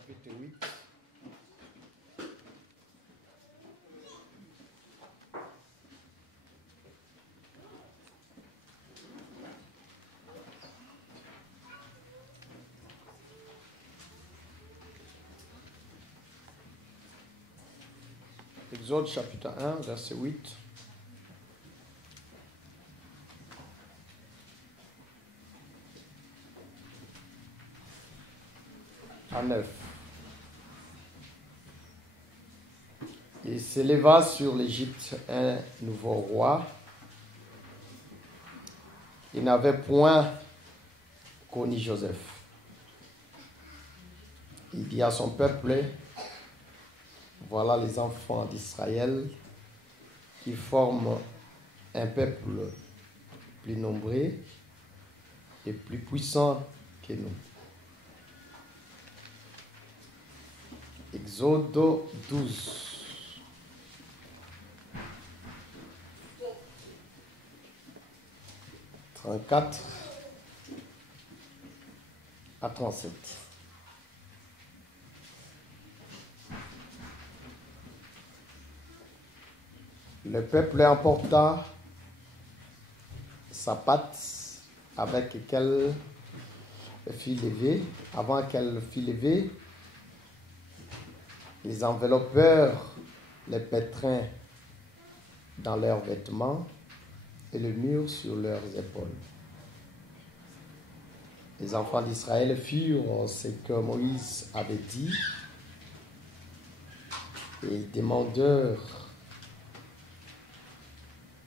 chapitre 8. Exode chapitre 1, verset 8. À 9. Il s'éleva sur l'Égypte un nouveau roi. Il n'avait point connu Joseph. Il dit à son peuple: voilà les enfants d'Israël qui forment un peuple plus nombreux et plus puissant que nous. Exode 12. « 34 à 37. Le peuple emporta sa patte avec qu'elle fut levée. Avant qu'elle fût levée, ils enveloppèrent les pétrins dans leurs vêtements et le mur sur leurs épaules. Les enfants d'Israël firent ce que Moïse avait dit et ils demandèrent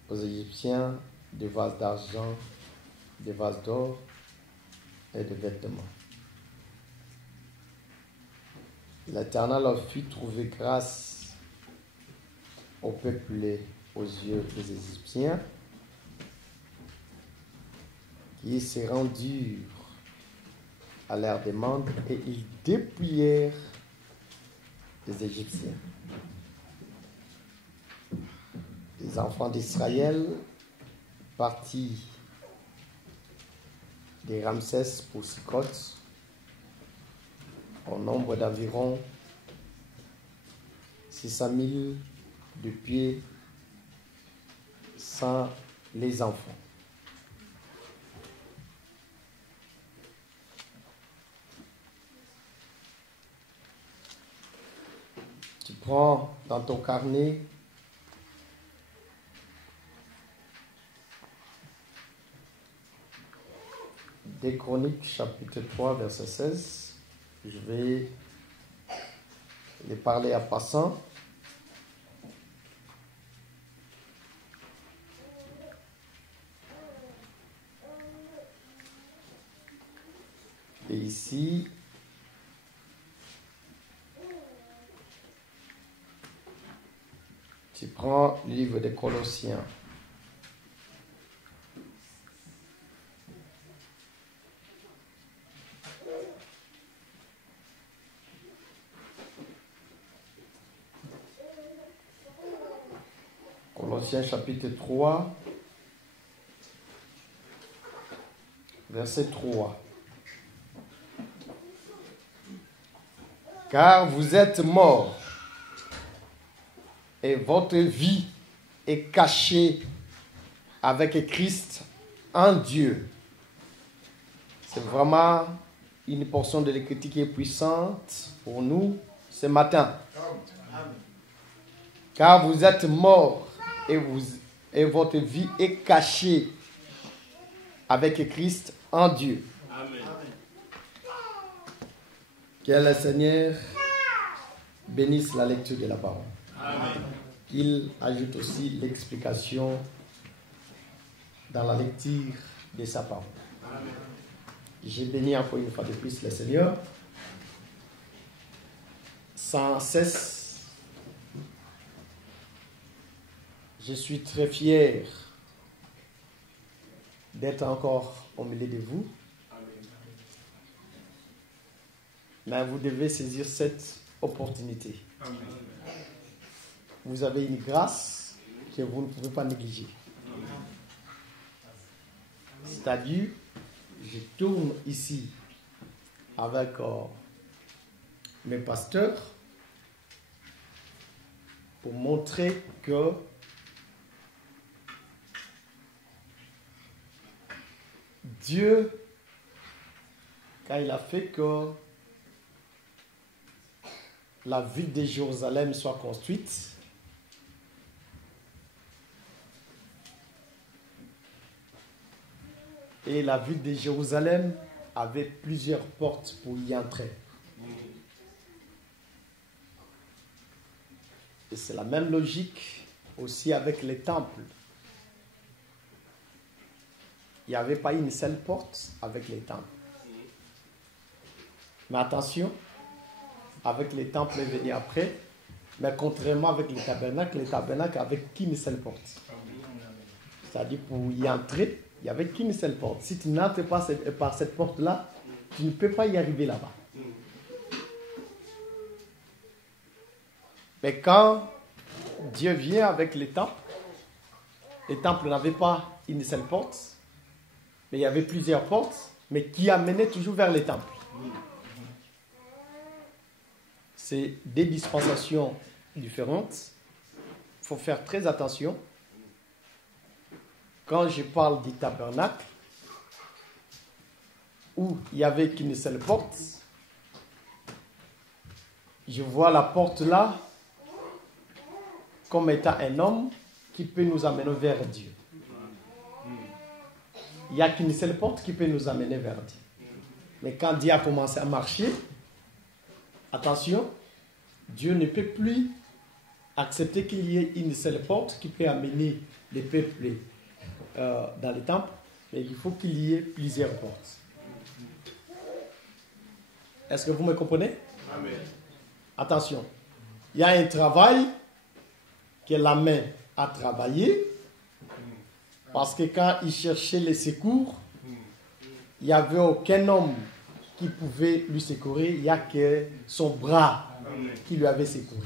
aux Égyptiens des vases d'argent, des vases d'or et des vêtements. L'Éternel fit trouver grâce au peuple aux yeux des Égyptiens, qui se rendirent à leur demande et ils dépouillèrent les Égyptiens. Les enfants d'Israël partirent de Ramsès pour Sukkot au nombre d'environ 600 000 de pieds sans les enfants. Tu prends dans ton carnet des Chroniques, chapitre 3, verset 16. Je vais les parler à passant. Et ici, tu prends le livre des Colossiens. Colossiens chapitre 3, verset 3. Car vous êtes morts et votre vie est cachée avec Christ en Dieu. C'est vraiment une portion de l'Écriture qui est puissante pour nous ce matin. Car vous êtes morts et votre vie est cachée avec Christ en Dieu. Amen. Que le Seigneur bénisse la lecture de la parole. Amen. Qu'il ajoute aussi l'explication dans la lecture de sa parole. Amen. J'ai béni encore une fois de plus le Seigneur. Sans cesse, je suis très fier d'être encore au milieu de vous. Mais vous devez saisir cette opportunité. Amen. Vous avez une grâce que vous ne pouvez pas négliger. C'est-à-dire, je tourne ici avec mes pasteurs pour montrer que Dieu, quand il a fait que la ville de Jérusalem soit construite, et la ville de Jérusalem avait plusieurs portes pour y entrer. Et c'est la même logique aussi avec les temples. Il n'y avait pas une seule porte avec les temples. Mais attention, avec les temples venus après, mais contrairement avec les tabernacles avaient qu'une seule porte. C'est-à-dire pour y entrer, il n'y avait qu'une seule porte. Si tu n'entres pas par cette porte-là, tu ne peux pas y arriver là-bas. Mais quand Dieu vient avec les temples n'avaient pas une seule porte, mais il y avait plusieurs portes, mais qui amenaient toujours vers les temples. C'est des dispensations différentes. Il faut faire très attention. Quand je parle du tabernacle, où il n'y avait qu'une seule porte, je vois la porte là comme étant un homme qui peut nous amener vers Dieu. Il n'y a qu'une seule porte qui peut nous amener vers Dieu. Mais quand Dieu a commencé à marcher, attention, Dieu ne peut plus accepter qu'il y ait une seule porte qui peut amener les peuples dans les temples, mais il faut qu'il y ait plusieurs portes. Est-ce que vous me comprenez? Amen. Attention, il y a un travail que la main a travaillé, parce que quand il cherchait les secours, il n'y avait aucun homme qui pouvait lui secourir, il n'y a que son bras qui lui avait secouru.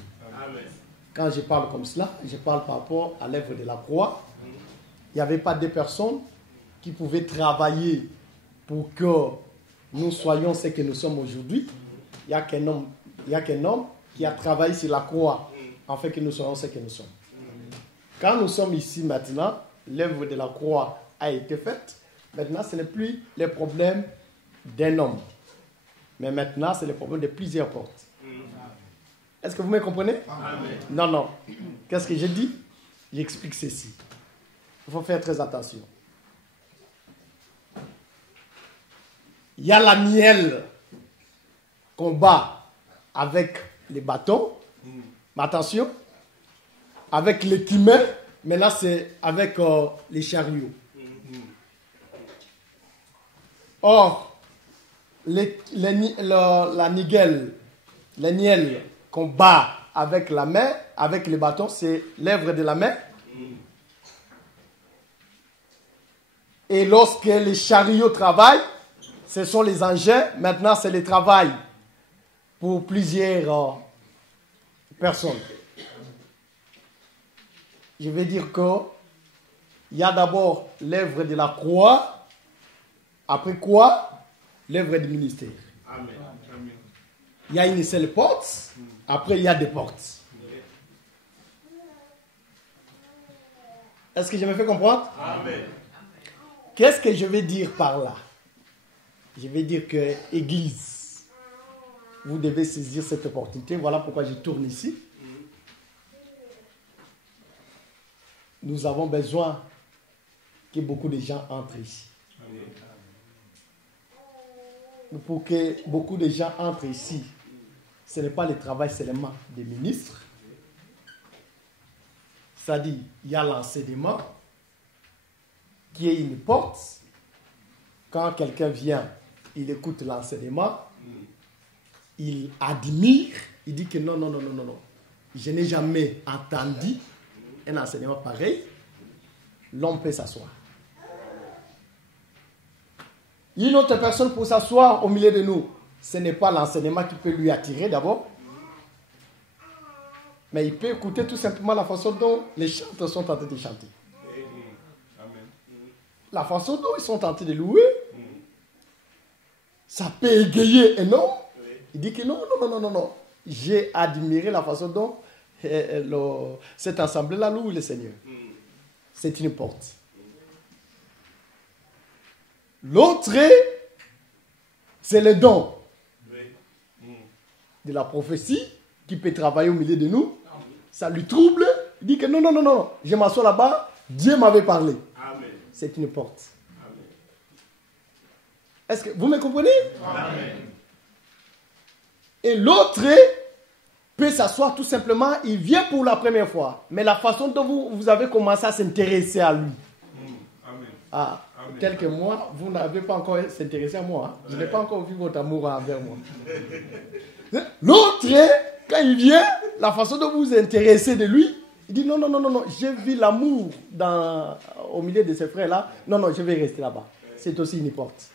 Quand je parle comme cela, je parle par rapport à l'œuvre de la croix. Il n'y avait pas de personnes qui pouvaient travailler pour que nous soyons ce que nous sommes aujourd'hui. Il n'y a qu'un homme qui a travaillé sur la croix afin que nous soyons ce que nous sommes. Quand nous sommes ici maintenant, l'œuvre de la croix a été faite. Maintenant, ce n'est plus le problème d'un homme. Mais maintenant, c'est le problème de plusieurs portes. Est-ce que vous me comprenez? Amen. Non. Qu'est-ce que j'ai dit? J'explique ceci. Il faut faire très attention. Il y a la miel qu'on bat avec les bâtons. Mais attention, avec l'équipement, mais là c'est avec les chariots. Or, la nigel, le niel qu'on bat avec la main, avec les bâtons, c'est l'œuvre de la main. Et lorsque les chariots travaillent, ce sont les engins. Maintenant, c'est le travail pour plusieurs personnes. Je vais dire qu'il y a d'abord l'œuvre de la croix. Après quoi? L'œuvre du ministère. Amen. Il y a une seule porte. Après, il y a des portes. Est-ce que je me fais comprendre? Amen. Qu'est-ce que je vais dire par là? Je vais dire que Église, vous devez saisir cette opportunité. Voilà pourquoi je tourne ici. Nous avons besoin que beaucoup de gens entrent ici. Pour que beaucoup de gens entrent ici, ce n'est pas le travail seulement des ministres. C'est-à-dire, il y a l'enseignement qui est une porte. Quand quelqu'un vient, il écoute l'enseignement, il admire, il dit que non. Je n'ai jamais entendu un enseignement pareil. L'homme peut s'asseoir. Une autre personne pour s'asseoir au milieu de nous, ce n'est pas l'enseignement qui peut lui attirer d'abord, mais il peut écouter tout simplement la façon dont les chanteurs sont en train de chanter. La façon dont ils sont en train de louer, ça peut égayer un homme. Il dit que non. J'ai admiré la façon dont cette assemblée-là loue le Seigneur. C'est une porte. L'autre, c'est le don de la prophétie qui peut travailler au milieu de nous. Ça lui trouble. Il dit que non. Je m'assois là-bas. Dieu m'avait parlé. Amen. C'est une porte. Amen. Est-ce que vous me comprenez? Amen. Et l'autre peut s'asseoir tout simplement. Il vient pour la première fois. Mais la façon dont vous avez commencé à s'intéresser à lui. Amen. Ah, tel que moi, vous n'avez pas encore s'intéressé à moi. Hein? Je n'ai pas encore vu votre amour envers moi. L'autre, quand il vient, la façon dont vous vous intéressez de lui, il dit non, j'ai vu l'amour au milieu de ces frères-là. Non, je vais rester là-bas. C'est aussi une porte.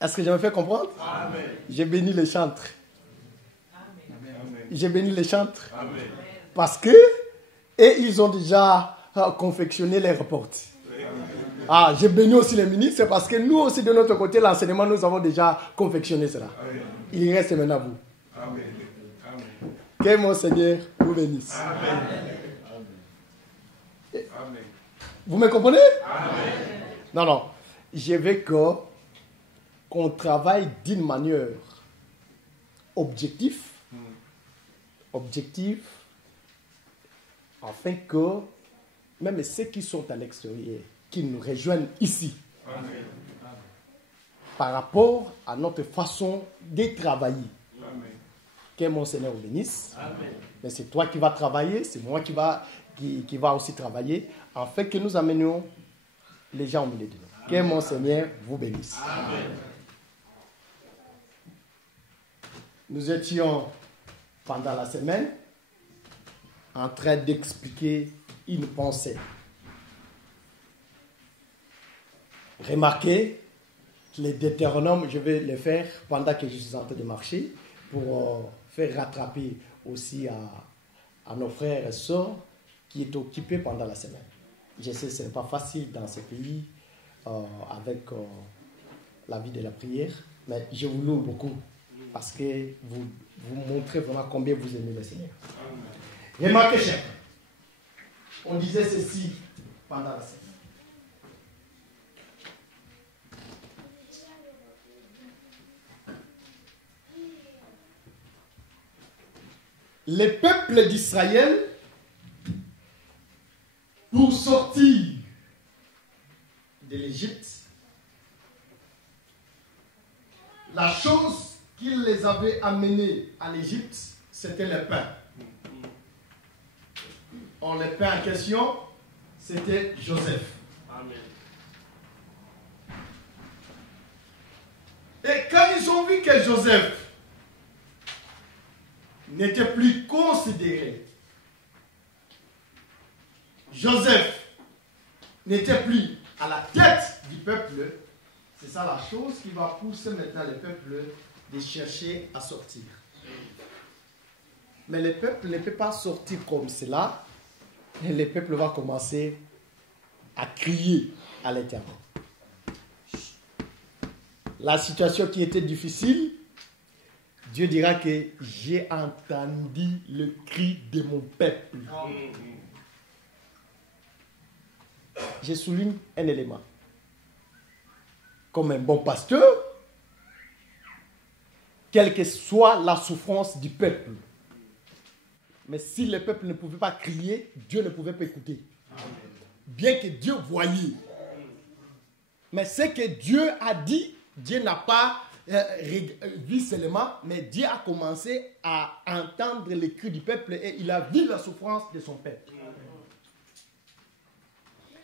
Est-ce que je me fais comprendre? Amen. J'ai béni les chantres. Amen. J'ai béni les chantres. Amen. Parce que, et ils ont déjà confectionné les portes. Ah, j'ai béni aussi les ministres, c'est parce que nous aussi de notre côté, l'enseignement, nous avons déjà confectionné cela. Amen. Il reste maintenant à vous. Amen. Amen. Que mon Seigneur vous bénisse. Amen. Amen. Vous me comprenez? Amen. Non. Je veux qu'on travaille d'une manière objective, afin que même ceux qui sont à l'extérieur, qui nous rejoignent ici, Amen. par rapport à notre façon de travailler. Amen. Que mon Seigneur vous bénisse. Amen. Mais c'est toi qui vas travailler, c'est moi qui va aussi travailler, afin que nous amenions les gens au milieu de nous. Que mon Seigneur vous bénisse. Amen. Nous étions pendant la semaine en train d'expliquer une pensée. Remarquez les Deutéronomes, je vais les faire pendant que je suis en train de marcher pour faire rattraper aussi à nos frères et sœurs qui étaient occupés pendant la semaine. Je sais que ce n'est pas facile dans ce pays avec la vie de la prière, mais je vous loue beaucoup parce que vous montrez vraiment combien vous aimez le Seigneur. Remarquez, cher, on disait ceci pendant la semaine. Les peuples d'Israël, pour sortir de l'Égypte, la chose qui les avait amenés à l'Égypte, c'était le pain. Or, le pain en question, c'était Joseph. Amen. Et quand ils ont vu que Joseph n'était plus considéré, Joseph n'était plus à la tête du peuple, c'est ça la chose qui va pousser maintenant le peuple de chercher à sortir. Mais le peuple ne peut pas sortir comme cela, et le peuple va commencer à crier à l'Éternel. La situation qui était difficile, Dieu dira que j'ai entendu le cri de mon peuple. Je souligne un élément. Comme un bon pasteur, quelle que soit la souffrance du peuple, mais si le peuple ne pouvait pas crier, Dieu ne pouvait pas écouter. Bien que Dieu voyait. Mais ce que Dieu a dit, Dieu n'a pas vu seulement, mais Dieu a commencé à entendre les cris du peuple et il a vu la souffrance de son peuple.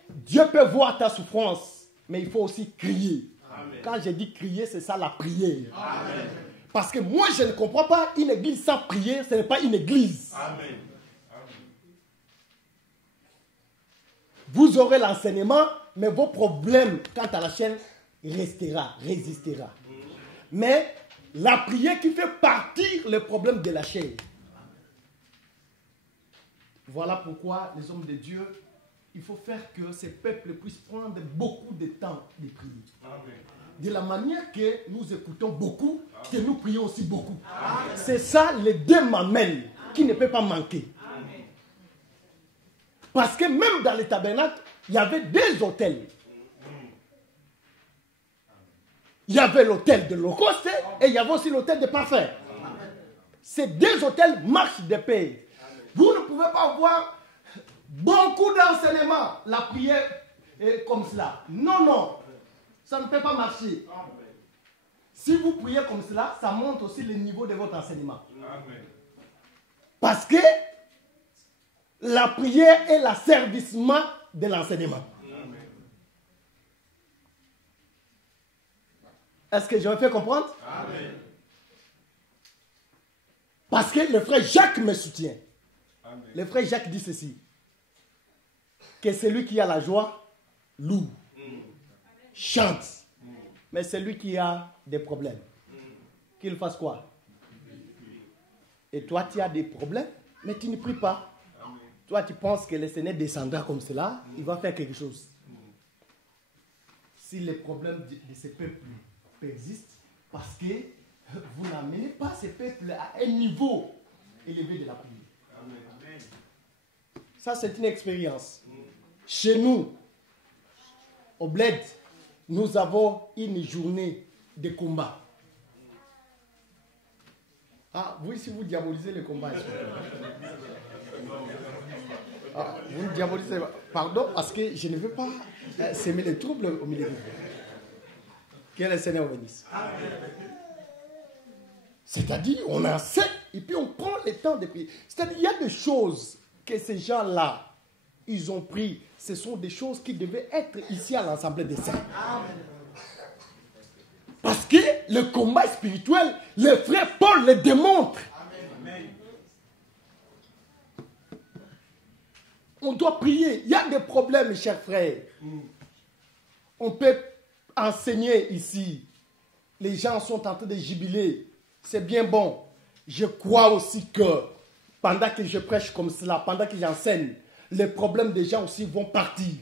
Dieu peut voir ta souffrance, mais il faut aussi crier. Amen. Quand je dis crier, c'est ça la prière. Amen. Parce que moi, je ne comprends pas une église sans prière, ce n'est pas une église. Amen. Vous aurez l'enseignement, mais vos problèmes quant à la chaîne résistera. Mais la prière qui fait partir le problème de la chair. Voilà pourquoi les hommes de Dieu, il faut faire que ces peuples puissent prendre beaucoup de temps de prier. Amen. De la manière que nous écoutons beaucoup, que nous prions aussi beaucoup. C'est ça les deux mamelles qui ne peut pas manquer. Amen. Parce que même dans les tabernacles, il y avait deux autels. Il y avait l'autel de l'Holocauste et il y avait aussi l'autel de parfum. Ces deux autels marchent de pair. Vous ne pouvez pas avoir beaucoup d'enseignements, la prière est comme cela. Non, non, ça ne peut pas marcher. Si vous priez comme cela, ça montre aussi le niveau de votre enseignement. Amen. Parce que la prière est l'asservissement de l'enseignement. Amen. Est-ce que je me fais comprendre? Amen. Parce que le frère Jacques me soutient. Amen. Le frère Jacques dit ceci. Que celui qui a la joie loue, chante. Mais celui qui a des problèmes, qu'il fasse quoi? Et toi, tu as des problèmes, mais tu ne pries pas. Amen. Toi, tu penses que le Seigneur descendra comme cela, il va faire quelque chose. Si les problèmes de ces peuples persistent, parce que vous n'amenez pas ces peuples à un niveau élevé de la prière. Amen. Ça, c'est une expérience. Chez nous, au Bled, nous avons une journée de combat. Ah, vous ici, vous diabolisez le combat. Ah, vous diabolisez. Pardon, parce que je ne veux pas semer les troubles au milieu de vous. Que le Seigneur bénisse. C'est-à-dire, on enseigne et puis on prend le temps de prier. C'est-à-dire, il y a des choses que ces gens-là, ils ont pris. Ce sont des choses qui devaient être ici à l'Assemblée des Saints. Parce que le combat spirituel, le frère Paul le démontre. Amen. On doit prier. Il y a des problèmes, mes chers frères. On peut enseigner ici. Les gens sont en train de jubiler. C'est bien bon. Je crois aussi que pendant que je prêche comme cela, pendant que j'enseigne, les problèmes des gens aussi vont partir.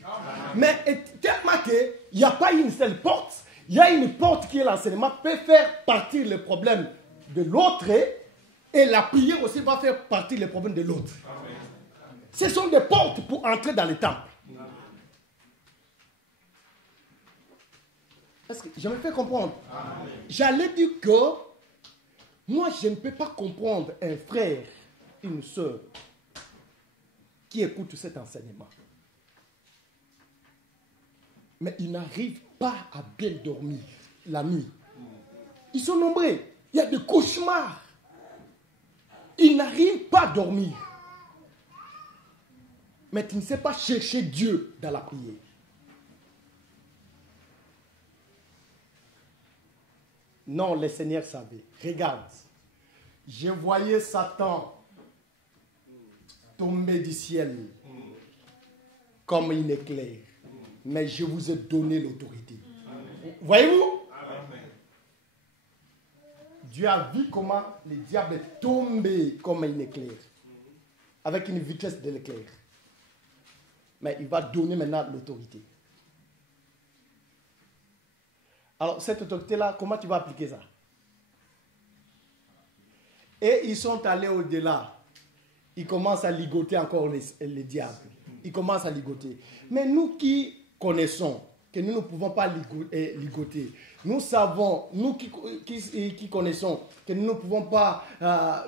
Mais tellement qu'il n'y a pas une seule porte, il y a une porte qui est l'enseignement, peut faire partir le problème de l'autre et la prière aussi va faire partir le problème de l'autre. Ce sont des portes pour entrer dans le temple. Est-ce que je me fais comprendre? J'allais dire que moi, je ne peux pas comprendre un frère, une soeur qui écoute cet enseignement. Mais ils n'arrivent pas à bien dormir la nuit. Ils sont nombreux. Il y a des cauchemars. Ils n'arrivent pas à dormir. Mais tu ne sais pas chercher Dieu dans la prière. Non, le Seigneur savait. Regarde. Je voyais Satan tomber du ciel comme une éclair. Mais je vous ai donné l'autorité. Voyez-vous? Dieu a vu comment le diable est tombé comme une éclair. Avec une vitesse de l'éclair. Mais il va donner maintenant l'autorité. Alors, cette autorité-là, comment tu vas appliquer ça? Et ils sont allés au-delà. Ils commencent à ligoter encore les diables. Ils commencent à ligoter. Mais nous qui connaissons que nous ne pouvons pas ligoter, nous savons, nous qui connaissons que nous ne pouvons pas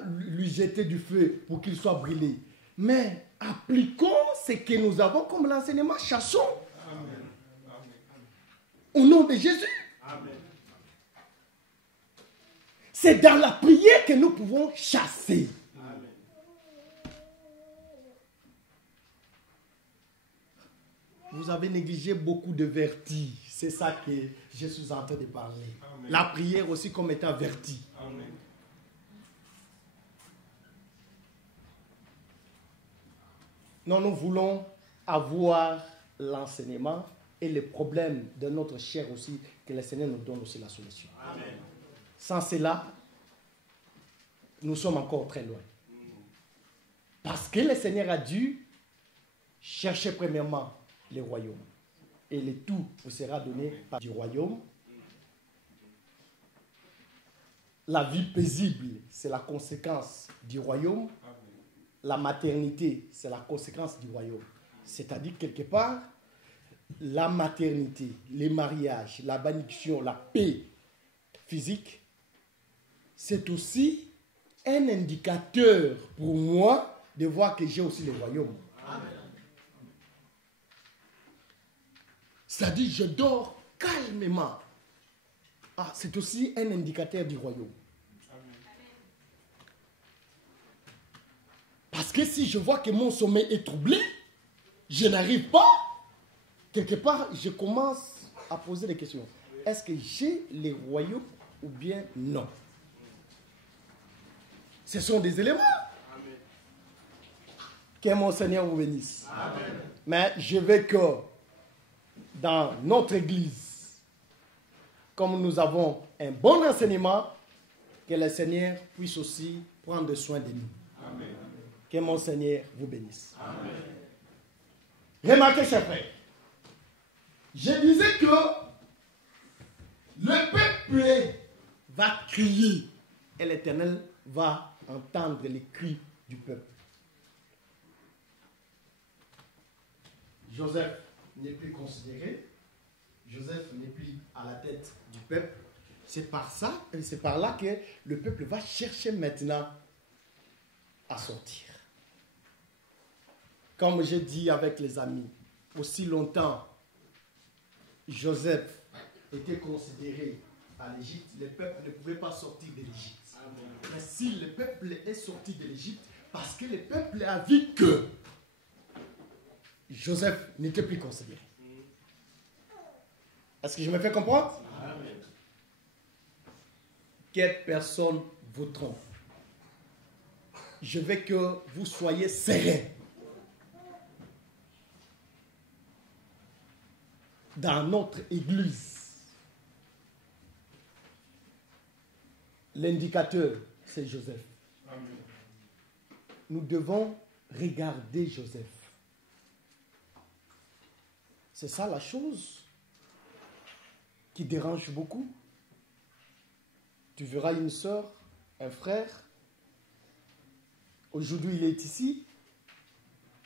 lui jeter du feu pour qu'il soit brûlé. Mais appliquons ce que nous avons comme l'enseignement, chassons. Amen. Au nom de Jésus. Amen. C'est dans la prière que nous pouvons chasser. Amen. Vous avez négligé beaucoup de vertus. C'est ça que je suis en train de parler. Amen. La prière aussi comme étant vertu. Amen. Non, nous voulons avoir l'enseignement et les problèmes de notre chair aussi, que le Seigneur nous donne aussi la solution. Amen. Sans cela, nous sommes encore très loin. Parce que le Seigneur a dû chercher premièrement les royaumes. Et le tout vous sera donné par du royaume. La vie paisible, c'est la conséquence du royaume. La maternité, c'est la conséquence du royaume. C'est-à-dire, quelque part, la maternité, les mariages, la bénédiction, la paix physique, c'est aussi un indicateur pour moi de voir que j'ai aussi le royaume. C'est-à-dire, je dors calmement. Ah, c'est aussi un indicateur du royaume. Parce que si je vois que mon sommeil est troublé, je n'arrive pas, quelque part, je commence à poser des questions. Est-ce que j'ai les royaumes ou bien non? Ce sont des éléments. Amen. Que mon Seigneur vous bénisse. Amen. Mais je veux que dans notre église, comme nous avons un bon enseignement, que le Seigneur puisse aussi prendre soin de nous. Amen. Que mon Seigneur vous bénisse. Amen. Remarquez, chers frères, je disais que le peuple va crier et l'Éternel va entendre les cris du peuple. Joseph n'est plus considéré, Joseph n'est plus à la tête du peuple. C'est par là que le peuple va chercher maintenant à sortir. Comme j'ai dit avec les amis, aussi longtemps, Joseph était considéré à l'Égypte, le peuple ne pouvait pas sortir de l'Égypte. Mais si le peuple est sorti de l'Égypte, parce que le peuple a vu que Joseph n'était plus considéré. Est-ce que je me fais comprendre? Amen. Que personne vous trompe. Je veux que vous soyez sereins. Dans notre église, l'indicateur, c'est Joseph. Amen. Nous devons regarder Joseph. C'est ça la chose qui dérange beaucoup. Tu verras une soeur, un frère. Aujourd'hui, il est ici.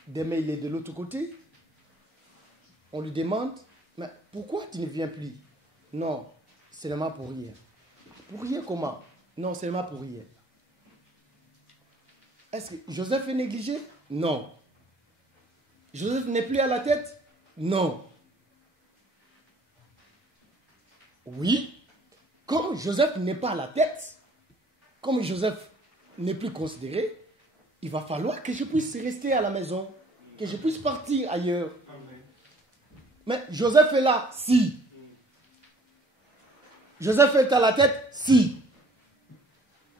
Demain, il est de l'autre côté. On lui demande, mais pourquoi tu ne viens plus? Non, seulement pour rien. Pour rien comment? Non, seulement pour rien. Est-ce que Joseph est négligé? Non. Joseph n'est plus à la tête? Non. Oui, comme Joseph n'est pas à la tête, comme Joseph n'est plus considéré, il va falloir que je puisse rester à la maison, que je puisse partir ailleurs. Amen. Mais Joseph est là, si. Joseph est à la tête, si.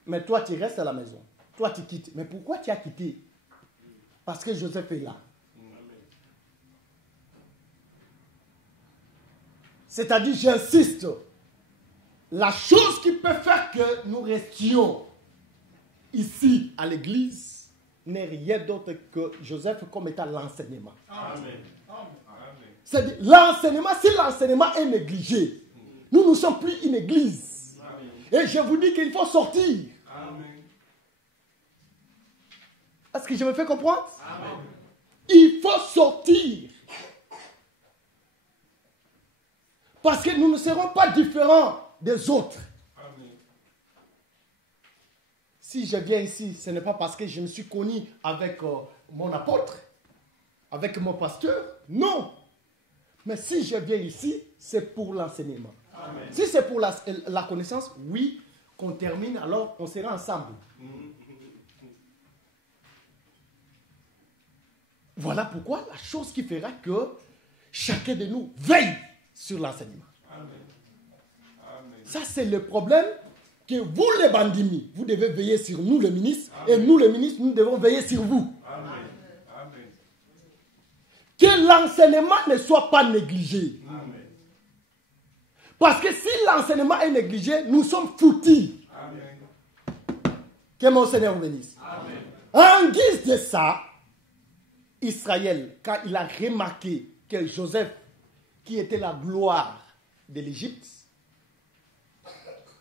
Mais toi, tu restes à la maison. Toi, tu quittes. Mais pourquoi tu as quitté? Parce que Joseph est là. C'est-à-dire, j'insiste, la chose qui peut faire que nous restions ici à l'église n'est rien d'autre que Joseph comme étant l'enseignement. Amen. C'est-à-dire, l'enseignement, si l'enseignement est négligé, nous ne sommes plus une église. Amen. Et je vous dis qu'il faut sortir. Amen. Est-ce que je me fais comprendre? Amen. Il faut sortir. Parce que nous ne serons pas différents des autres. Amen. Si je viens ici, ce n'est pas parce que je me suis connu avec mon apôtre, avec mon pasteur. Non. Mais si je viens ici, c'est pour l'enseignement. Amen. Si c'est pour la connaissance, oui, qu'on termine, alors on sera ensemble. Voilà pourquoi la chose qui fera que chacun de nous veille sur l'enseignement. Amen. Amen. Ça, c'est le problème que vous, les bandits, vous devez veiller sur nous, les ministres, Amen. Et nous, les ministres, nous devons veiller sur vous. Amen. Amen. Que l'enseignement ne soit pas négligé. Amen. Parce que si l'enseignement est négligé, nous sommes foutus. Amen. Que mon Seigneur vous bénisse. Amen. En guise de ça, Israël, quand il a remarqué que Joseph, qui était la gloire de l'Égypte,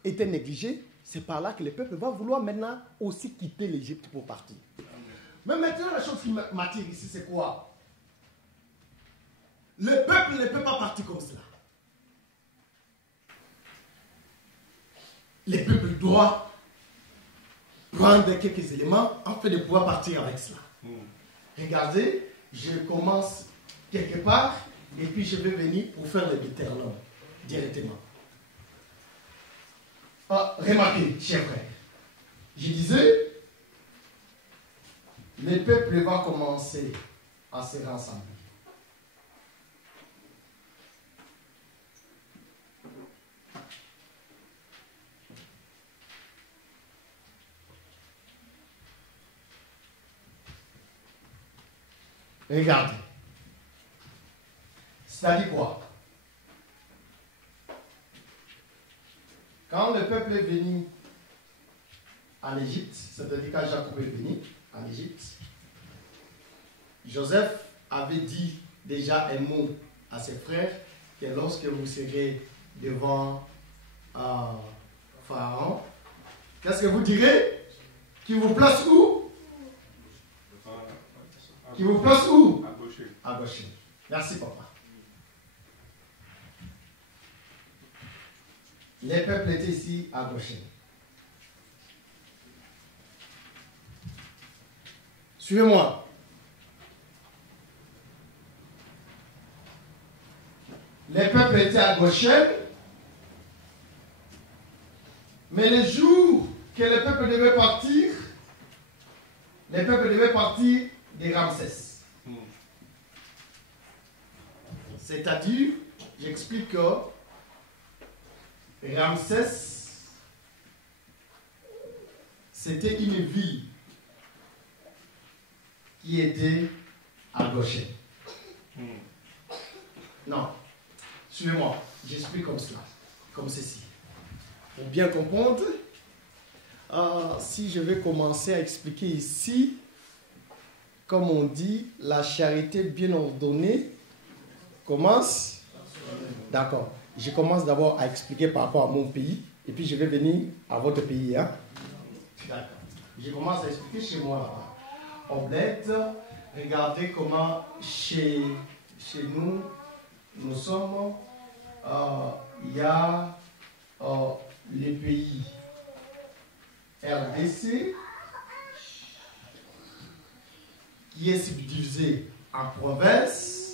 était négligé, c'est par là que le peuple va vouloir maintenant aussi quitter l'Égypte pour partir. Mais maintenant, la chose qui m'attire ici, c'est quoi? Le peuple ne peut pas partir comme cela. Le peuple doit prendre quelques éléments afin de pouvoir partir avec cela. Regardez, je commence quelque part et puis je vais venir pour faire le Deutéronome directement. Remarquez, chers frères, je disais, le peuple va commencer à se rassembler. Regardez. C'est-à-dire quoi? Quand le peuple est venu en Égypte, c'est-à-dire quand Jacob est venu en Égypte, Joseph avait dit déjà un mot à ses frères que lorsque vous serez devant Pharaon, qu'est-ce que vous direz? Qu'il vous place où? Qu'il vous place où? À gauche. À gauche. Merci, papa. Les peuples étaient ici à gauche. Suivez-moi. Les peuples étaient à gauche, mais le jour que les peuples devaient partir, les peuples devaient partir de Ramsès. C'est-à-dire, j'explique que Ramsès, c'était une ville qui était à gauche. Non, suivez-moi, j'explique comme cela, comme ceci. Pour bien comprendre, si je vais commencer à expliquer ici, comme on dit, la charité bien ordonnée commence. D'accord. Je commence d'abord à expliquer par rapport à mon pays, et puis je vais venir à votre pays. Hein? D'accord. Je commence à expliquer chez moi là-bas. Au bled, regardez comment chez nous, nous sommes. Il y a les pays RDC qui est subdivisé en provinces,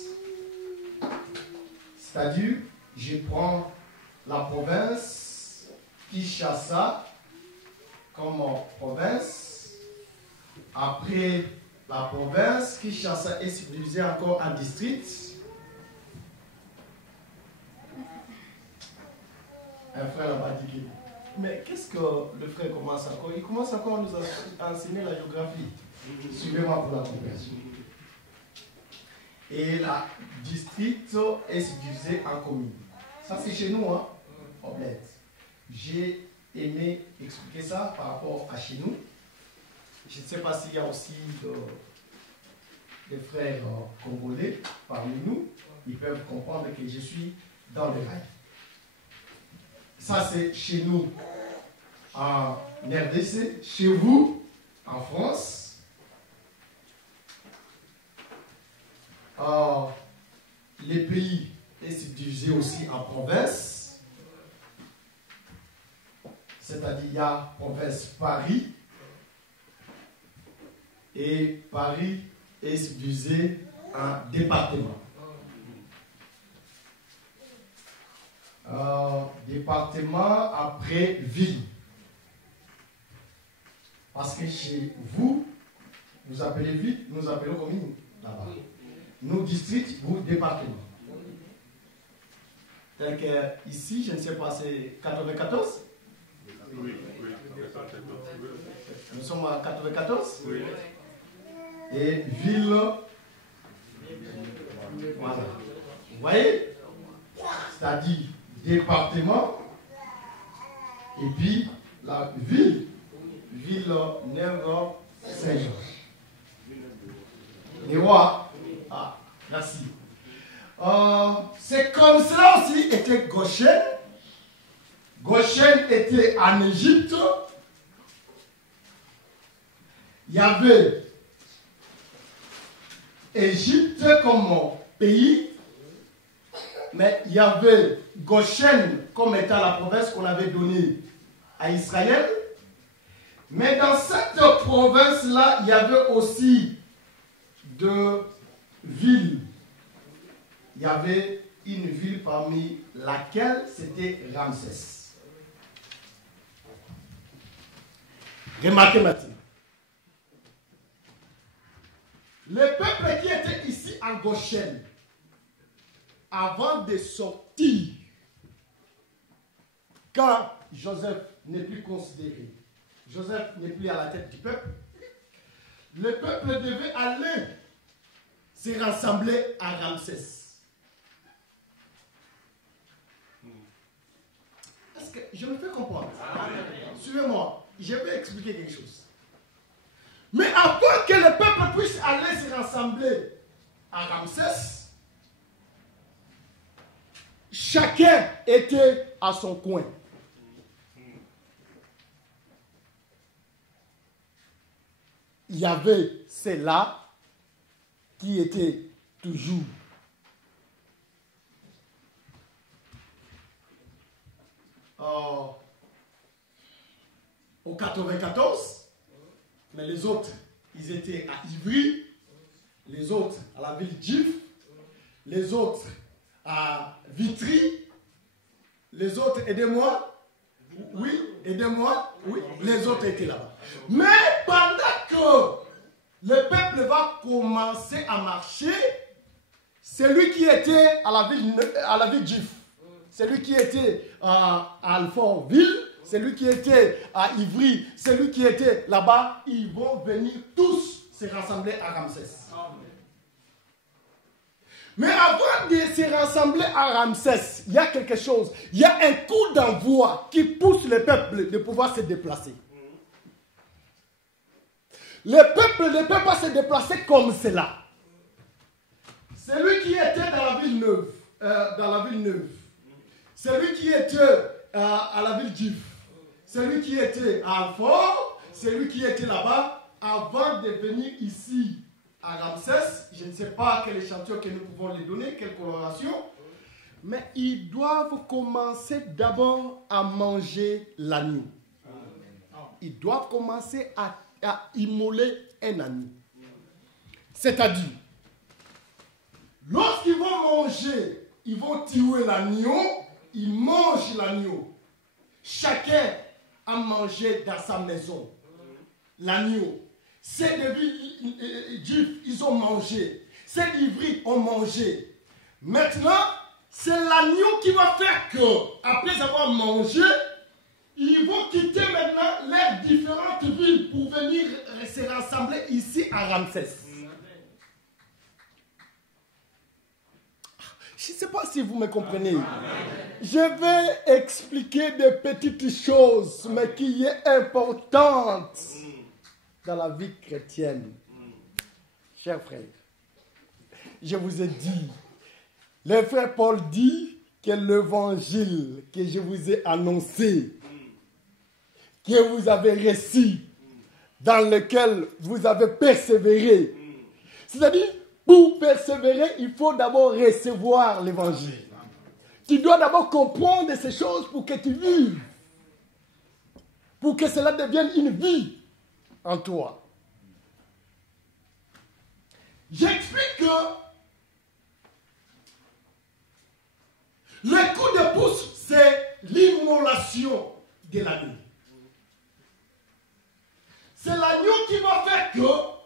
c'est-à-dire je prends la province Kinshasa comme province. Après la province Kinshasa est subdivisée encore en districts. Un frère m'a dit, mais qu'est-ce que le frère commence encore? Il commence encore à nous enseigner la géographie. Suivez-moi pour la compréhension. Et la district est subdivisé en communes. Ça c'est chez nous, hein, au bled. J'ai aimé expliquer ça par rapport à chez nous. Je ne sais pas s'il y a aussi des frères congolais parmi nous. Ils peuvent comprendre que je suis dans le rail. Ça c'est chez nous en RDC, chez vous en France. Les pays est subdivisé aussi en provinces. C'est-à-dire il y a province Paris. Et Paris est subdivisé en départements. Département après ville. Parce que chez vous, vous appelez ville, nous appelons commune là-bas. Nous, district, vous, département. Tel que ici, je ne sais pas, c'est 94? Oui. Nous sommes à 94? Oui. Et ville. Voilà. Vous voyez? C'est-à-dire département. Et puis la ville. Ville Neuve Saint-Georges. Les rois. Ah, merci. C'est comme cela aussi était Goshen. Goshen était en Égypte. Il y avait Égypte comme pays, mais il y avait Goshen comme étant la province qu'on avait donnée à Israël. Mais dans cette province-là, il y avait aussi deux villes. Il y avait une ville parmi laquelle c'était Ramsès. Remarquez maintenant. Le peuple qui était ici en Goshen, avant de sortir, quand Joseph n'est plus considéré, Joseph n'est plus à la tête du peuple, le peuple devait aller se rassembler à Ramsès. Est-ce que je me fais comprendre? Suivez-moi, je vais expliquer quelque chose. Mais avant que le peuple puisse aller se rassembler à Ramsès, chacun était à son coin. Il y avait ceux-là qui étaient toujours au 94, mais les autres, ils étaient à Ivry, les autres à la ville d'If, les autres à Vitry, les autres, aidez-moi, oui, aidez-moi, oui, les autres étaient là-bas. Mais pendant que le peuple va commencer à marcher, celui qui était à la ville d'If, celui qui était à Alfortville, celui qui était à Ivry, celui qui était là-bas, ils vont venir tous se rassembler à Ramsès. Mais avant de se rassembler à Ramsès, il y a quelque chose. Il y a un coup d'envoi qui pousse le peuple de pouvoir se déplacer. Le peuple ne peut pas se déplacer comme cela. Celui qui était dans la ville neuve, celui qui était à la ville d'If, celui qui était à Alfort, celui qui était là-bas, avant de venir ici à Ramsès, je ne sais pas quel échantillon que nous pouvons les donner, quelle coloration, mais ils doivent commencer d'abord à manger l'agneau. Ils doivent commencer à immoler un agneau. C'est-à-dire, lorsqu'ils vont manger, ils vont tuer l'agneau, ils mangent l'agneau. Chacun a mangé dans sa maison l'agneau. Ces d'If, ils ont mangé. Ces d'Ivry ont mangé. Maintenant, c'est l'agneau qui va faire que, après avoir mangé, ils vont quitter maintenant leurs différentes villes pour venir se rassembler ici à Ramsès. Je ne sais pas si vous me comprenez. Je vais expliquer des petites choses, mais qui sont importantes dans la vie chrétienne. Chers frères, je vous ai dit, le frère Paul dit que l'évangile que je vous ai annoncé, que vous avez reçu, dans lequel vous avez persévéré, c'est-à-dire, pour persévérer, il faut d'abord recevoir l'évangile. Tu dois d'abord comprendre ces choses pour que tu vives. Pour que cela devienne une vie en toi. J'explique que le coup de pouce, c'est l'immolation de l'agneau. C'est l'agneau qui va faire que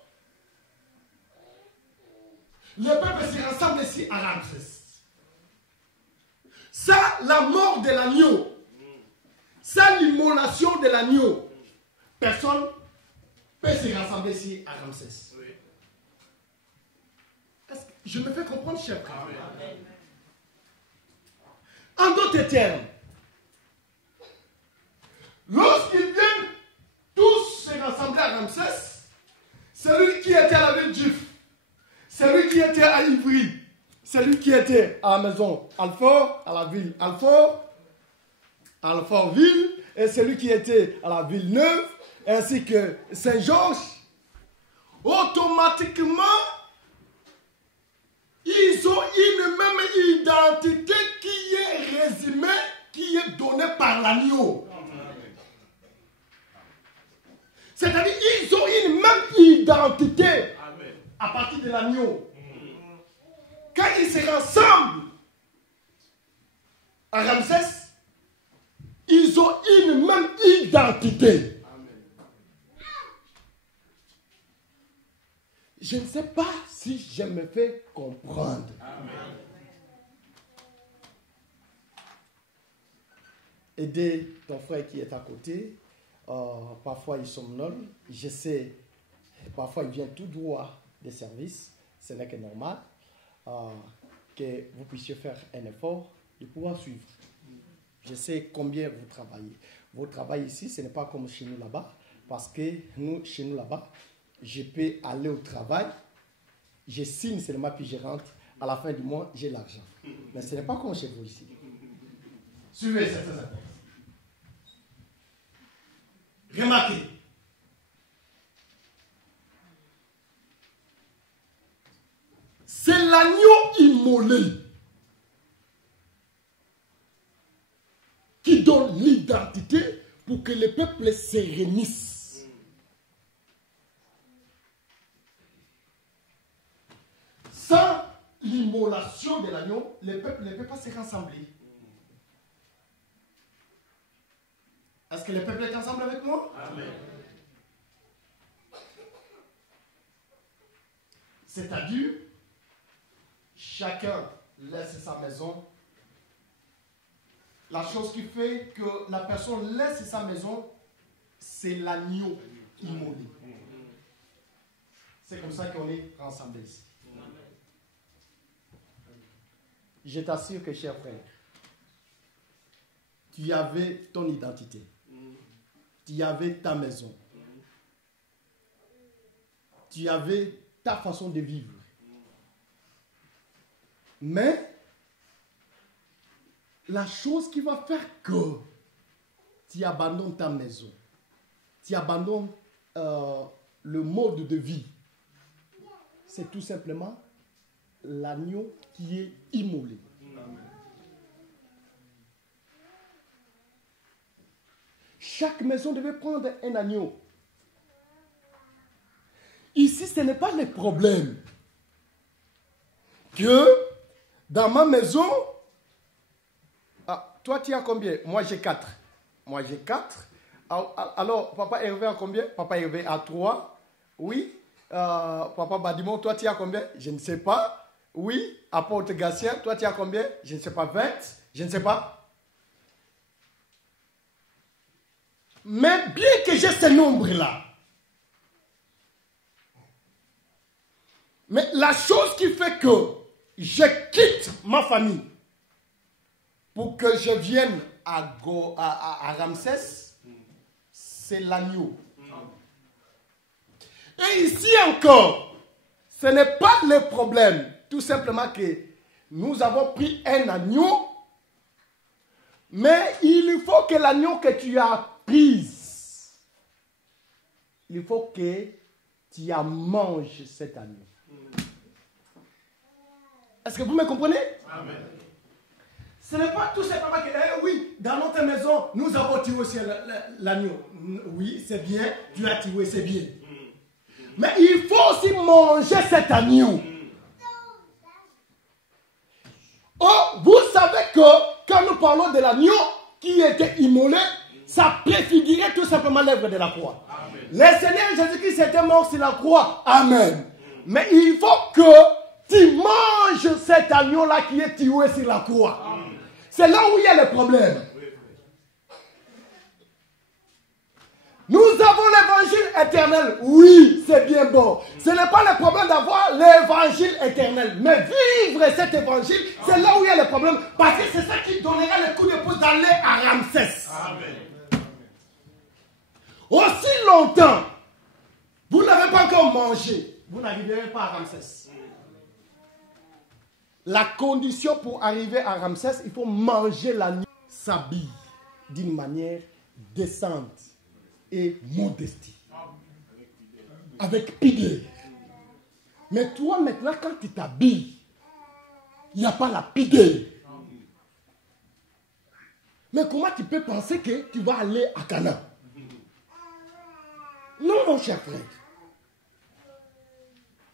le peuple se rassemble ici à Ramsès. Ça, la mort de l'agneau. Ça, l'immolation de l'agneau. Personne ne peut se rassembler ici à Ramsès. Oui. Je me fais comprendre, cher frère. En d'autres termes, lorsqu'ils viennent tous se rassembler à Ramsès, celui qui était à la ville d'If, celui qui était à Ivry, celui qui était à la maison Alfort, à la ville Alfort, Alfortville, et celui qui était à la ville Neuve, ainsi que Saint-Georges, automatiquement, ils ont une même identité qui est résumée, qui est donnée par l'agneau. C'est-à-dire ils ont une même identité à partir de l'agneau. Quand ils se rassemblent à Ramsès, ils ont une même identité. Je ne sais pas si je me fais comprendre. Aider ton frère qui est à côté. Parfois il somnole. Je sais, parfois il vient tout droit des services. Ce n'est que normal que vous puissiez faire un effort de pouvoir suivre. Je sais combien vous travaillez. Votre travail ici, ce n'est pas comme chez nous là-bas. Parce que nous, chez nous là-bas, je peux aller au travail, je signe seulement puis je rentre. À la fin du mois, j'ai l'argent. Mais ce n'est pas comme chez vous ici. Suivez cette affaire. Remarquez. C'est l'agneau immolé qui donne l'identité pour que le peuple se réunisse. Sans l'immolation de l'agneau, le peuple ne peut pas se rassembler. Est-ce que le peuple est ensemble avec moi? Amen. C'est-à-dire, chacun laisse sa maison. La chose qui fait que la personne laisse sa maison, c'est l'agneau immolé. C'est comme ça qu'on est rassemblés ici. Je t'assure que, cher frère, tu avais ton identité. Tu avais ta maison. Tu avais ta façon de vivre. Mais la chose qui va faire que tu abandonnes ta maison, tu abandonnes le mode de vie, c'est tout simplement l'agneau qui est immolé. Chaque maison devait prendre un agneau. Ici, ce n'est pas le problème que dans ma maison, toi tu as combien? Moi j'ai 4. Moi j'ai 4. Alors, papa Hervé a combien? Papa Hervé a 3. Oui. Papa Badimon, toi tu as combien? Je ne sais pas. Oui. Apôtre Gatien, toi tu as combien? Je ne sais pas. 20. Je ne sais pas. Mais bien que j'ai ce nombre-là, mais la chose qui fait que je quitte ma famille pour que je vienne à Ramsès, c'est l'agneau. Et ici encore, ce n'est pas le problème. Tout simplement que nous avons pris un agneau, mais il faut que l'agneau que tu as pris, il faut que tu manges cet agneau. Est-ce que vous me comprenez? Amen. Ce n'est pas tout simplement que, oui, dans notre maison, nous avons tué aussi l'agneau. Oui, c'est bien, tu as tué, c'est bien. Mais il faut aussi manger cet agneau. Oh, vous savez que quand nous parlons de l'agneau qui était immolé, ça préfigurait tout simplement l'œuvre de la croix. Amen. Le Seigneur Jésus-Christ était mort sur la croix. Amen. Mais il faut que tu manges cet agneau-là qui est tué sur la croix. C'est là où il y a le problème. Nous avons l'évangile éternel. Oui, c'est bien bon. Ce n'est pas le problème d'avoir l'évangile éternel. Mais vivre cet évangile, c'est là où il y a le problème. Parce que c'est ça qui donnera le coup de pouce d'aller à Ramsès. Amen. Aussi longtemps, vous n'avez pas encore mangé, vous n'arriverez pas à Ramsès. la condition pour arriver à Ramsès, il faut manger l'agneau, s'habiller d'une manière décente et modestie. Avec pudeur. Mais toi, maintenant, quand tu t'habilles, il n'y a pas la pudeur. Mais comment tu peux penser que tu vas aller à Canaan? Non, mon cher frère.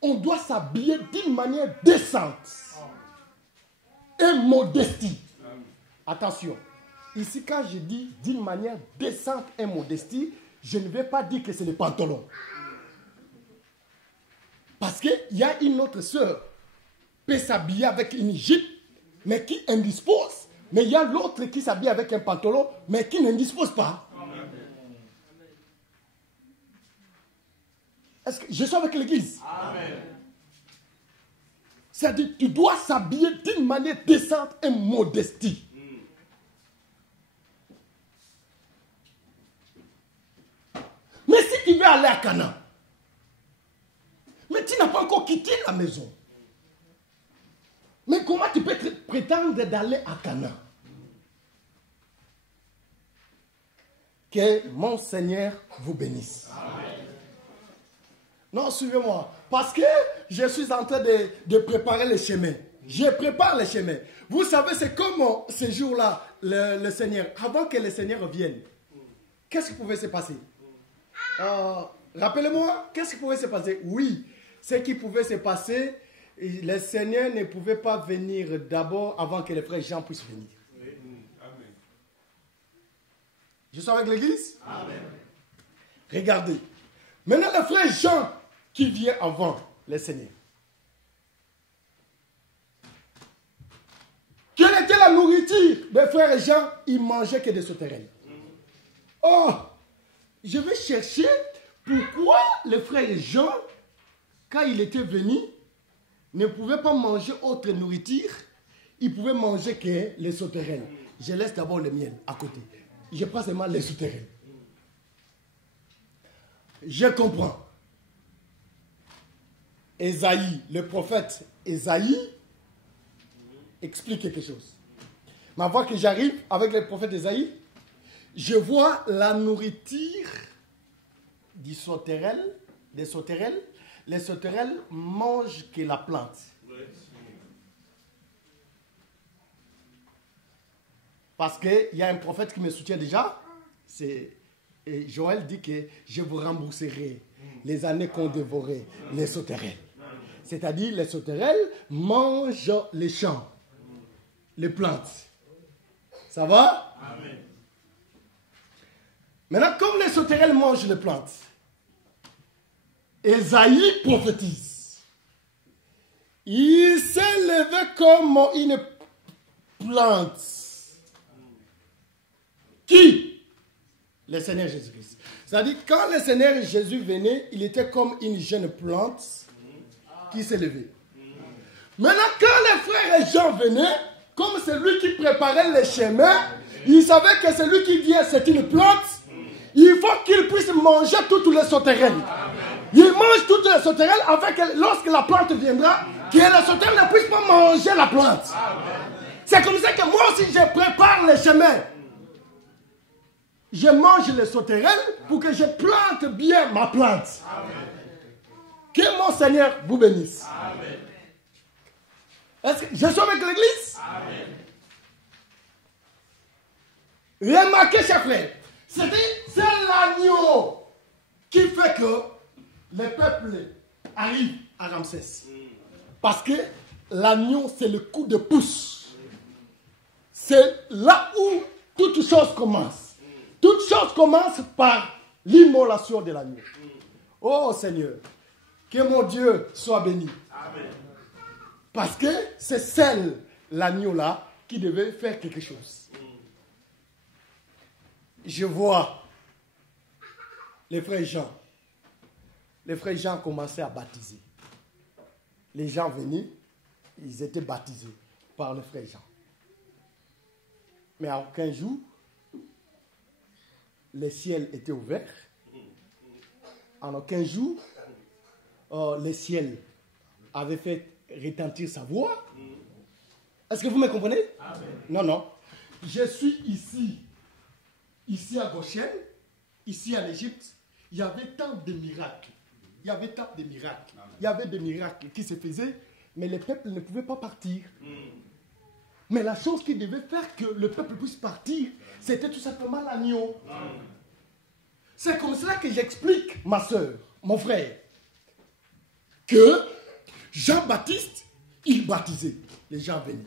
On doit s'habiller d'une manière décente et modestie. Attention. Ici, quand je dis d'une manière décente et modestie, je ne vais pas dire que c'est le pantalon. Parce qu'il y a une autre sœur qui peut s'habiller avec une jupe, mais qui indispose. Mais il y a l'autre qui s'habille avec un pantalon, mais qui n'indispose pas. Est-ce que je suis avec l'église? Amen. C'est-à-dire, tu dois s'habiller d'une manière décente et modestie. Mais si tu veux aller à Canaan, mais tu n'as pas encore quitté la maison. Mais comment tu peux prétendre d'aller à Canaan? Que mon Seigneur vous bénisse. Amen. Non, suivez-moi. Parce que je suis en train de préparer le chemin. Je prépare le chemin. Vous savez, c'est comme ce jour-là, le Seigneur, avant que le Seigneur revienne, qu'est-ce qui pouvait se passer? Rappelez-moi, qu'est-ce qui pouvait se passer? Oui, ce qui pouvait se passer, le Seigneur ne pouvait pas venir d'abord avant que les frères Jean puissent venir. Amen. Je suis avec l'église? Amen. Regardez. Maintenant, le frère Jean qui vient avant le Seigneur. Quelle était la nourriture des frères Jean? Ils mangeaient que des sauterelles. Oh, je vais chercher pourquoi le frère Jean, quand il était venu, ne pouvait pas manger autre nourriture. Il pouvait manger que les sauterelles. Je laisse d'abord le miel à côté. Je prends seulement les sauterelles. Je comprends. Ésaïe, le prophète Ésaïe, explique quelque chose. Mais avant que j'arrive avec le prophète Ésaïe, je vois la nourriture des sauterelles. Les sauterelles mangent que la plante. Parce qu'il y a un prophète qui me soutient déjà. Et Joël dit que je vous rembourserai les années qu'on dévorait les sauterelles. C'est-à-dire les sauterelles mangent les champs, les plantes. Ça va? Amen. Maintenant, comme les sauterelles mangent les plantes, Ésaïe prophétise. Il s'est levé comme une plante. Qui? Le Seigneur Jésus-Christ. C'est-à-dire, quand le Seigneur Jésus venait, il était comme une jeune plante qui s'est levée. Maintenant, quand les frères Jean venaient, comme c'est lui qui préparait le chemin, il savait que celui qui vient, c'est une plante. Il faut qu'il puisse manger toutes les sauterelles. Il mange toutes les sauterelles afin que lorsque la plante viendra, que les sauterelles ne puissent pas manger la plante. C'est comme ça que moi aussi je prépare le chemin. Je mange les sauterelles pour que je plante bien ma plante. Amen. Que mon Seigneur vous bénisse. Amen. Est-ce que je suis avec l'église? Amen. Remarquez, chers frères, c'est l'agneau qui fait que le peuple arrive à Ramsès. Parce que l'agneau, c'est le coup de pouce. C'est là où toute chose commence. Toute chose commence par l'immolation de l'agneau. Oh Seigneur, que mon Dieu soit béni. Amen. Parce que c'est celle, l'agneau-là, qui devait faire quelque chose. Je vois les frères Jean. Les frères Jean commençaient à baptiser. Les gens venaient, ils étaient baptisés par les frères Jean. Mais à aucun jour, le ciel était ouvert. En aucun jour, le ciel avait fait retentir sa voix. Est-ce que vous me comprenez? Amen. Non, non. Je suis ici à Goshen, ici en Égypte. Il y avait tant de miracles. Il y avait tant de miracles. Il y avait des miracles qui se faisaient, mais le peuple ne pouvait pas partir. Mais la chose qui devait faire que le peuple puisse partir, c'était tout simplement l'agneau. C'est comme cela que j'explique, ma soeur, mon frère, que Jean-Baptiste, il baptisait. Les gens venaient.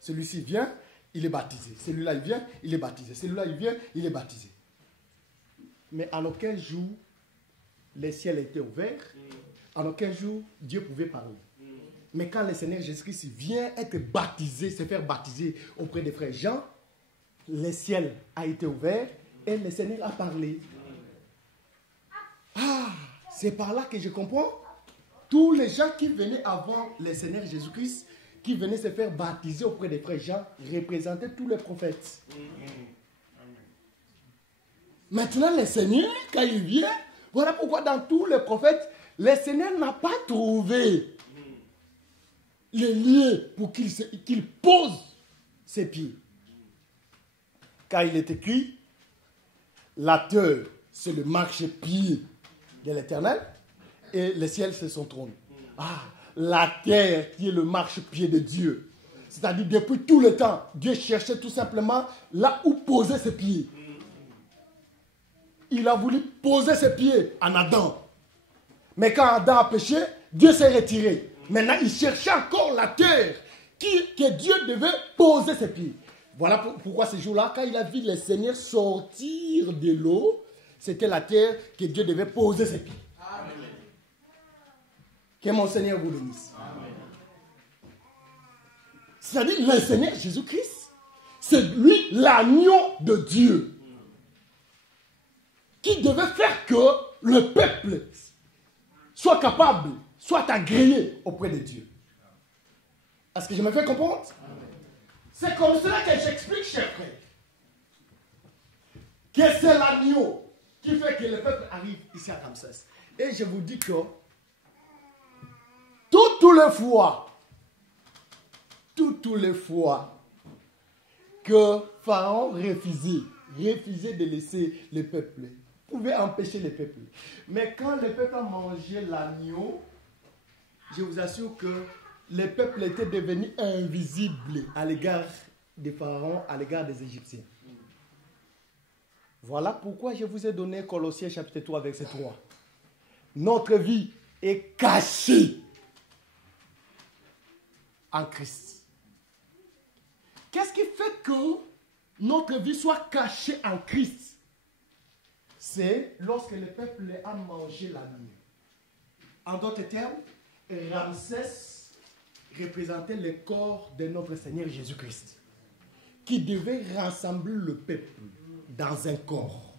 Celui-ci vient, il est baptisé. Celui-là, il vient, il est baptisé. Celui-là, il vient, il est baptisé. Mais en aucun jour, les ciels étaient ouverts. En aucun jour, Dieu pouvait parler. Mais quand le Seigneur Jésus-Christ vient être baptisé, se faire baptiser auprès des frères Jean, le ciel a été ouvert et le Seigneur a parlé. Ah, c'est par là que je comprends. Tous les gens qui venaient avant le Seigneur Jésus-Christ, qui venaient se faire baptiser auprès des frères Jean, représentaient tous les prophètes. Maintenant, le Seigneur, quand il vient, voilà pourquoi dans tous les prophètes, le Seigneur n'a pas trouvé le lieu pour qu'il pose ses pieds. Car il est écrit, la terre, c'est le marchepied de l'Éternel, et le ciel, c'est son trône. Ah, la terre qui est le marchepied de Dieu. C'est-à-dire, depuis tout le temps, Dieu cherchait tout simplement là où poser ses pieds. Il a voulu poser ses pieds en Adam. Mais quand Adam a péché, Dieu s'est retiré. Maintenant, il cherchait encore la terre que Dieu devait poser ses pieds. Voilà pourquoi ce jour-là, quand il a vu le Seigneur sortir de l'eau, c'était la terre que Dieu devait poser ses pieds. Amen. Que mon Seigneur vous bénisse. C'est-à-dire, le Seigneur Jésus-Christ, c'est lui l'agneau de Dieu qui devait faire que le peuple soit capable, soit agréé auprès de Dieu. Est-ce que je me fais comprendre? C'est comme cela que j'explique, chers frères, que c'est l'agneau qui fait que le peuple arrive ici à Ramsès. Et je vous dis que toutes les fois que Pharaon refusait de laisser le peuple, pouvait empêcher le peuple. Mais quand le peuple a mangé l'agneau, je vous assure que le peuple était devenu invisible à l'égard des pharaons, à l'égard des Égyptiens. Voilà pourquoi je vous ai donné Colossiens chapitre 3, verset 3. Notre vie est cachée en Christ. Qu'est-ce qui fait que notre vie soit cachée en Christ? C'est lorsque le peuple a mangé l'agneau. En d'autres termes, Ramsès représentait le corps de notre Seigneur Jésus-Christ, qui devait rassembler le peuple dans un corps.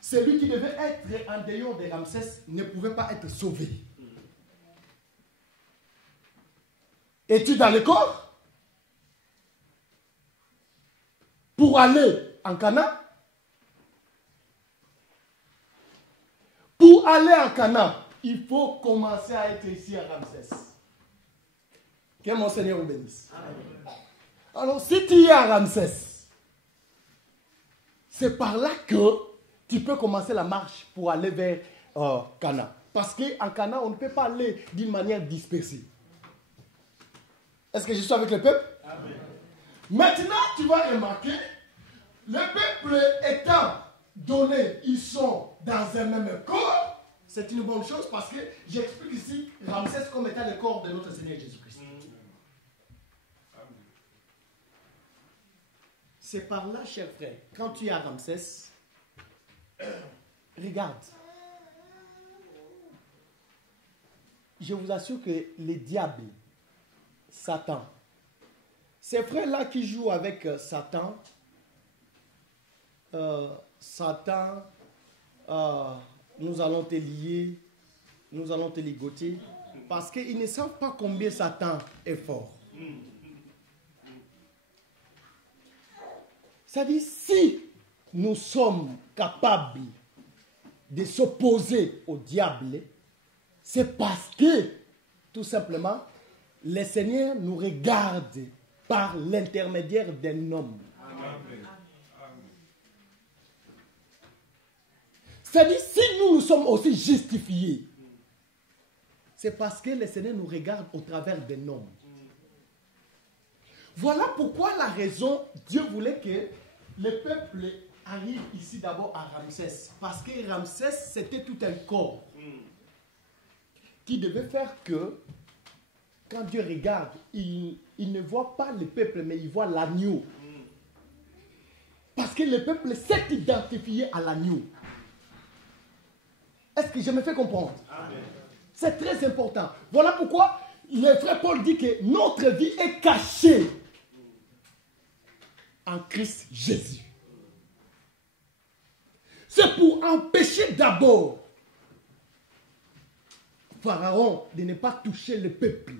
Celui qui devait être en dehors de Ramsès ne pouvait pas être sauvé. Es-tu dans le corps? Pour aller en Canaan? Pour aller en Canaan, il faut commencer à être ici à Ramsès. Que mon Seigneur vous bénisse. Amen. Alors, si tu es à Ramsès, c'est par là que tu peux commencer la marche pour aller vers Canaan. Parce qu'en Canaan, on ne peut pas aller d'une manière dispersée. Est-ce que je suis avec le peuple? Amen. Maintenant, tu vas remarquer, le peuple étant donné, ils sont dans un même corps. C'est une bonne chose parce que j'explique ici Ramsès comme étant le corps de notre Seigneur Jésus-Christ. C'est par là, cher frère, quand tu es à Ramsès, regarde. Je vous assure que les diables, Satan, ces frères-là qui jouent avec Satan, nous allons te lier, nous allons te ligoter, parce qu'ils ne savent pas combien Satan est fort. C'est-à-dire, si nous sommes capables de s'opposer au diable, c'est parce que, tout simplement, le Seigneur nous regarde par l'intermédiaire d'un homme. C'est-à-dire, si nous sommes aussi justifiés, c'est parce que le Seigneur nous regarde au travers d'un homme. Voilà pourquoi la raison, Dieu voulait que le peuple arrive ici d'abord à Ramsès. Parce que Ramsès, c'était tout un corps qui devait faire que, quand Dieu regarde, il ne voit pas le peuple, mais il voit l'agneau. Parce que le peuple s'est identifié à l'agneau. Est-ce que je me fais comprendre? Amen. C'est très important. Voilà pourquoi le frère Paul dit que notre vie est cachée en Christ Jésus. C'est pour empêcher d'abord Pharaon de ne pas toucher le peuple.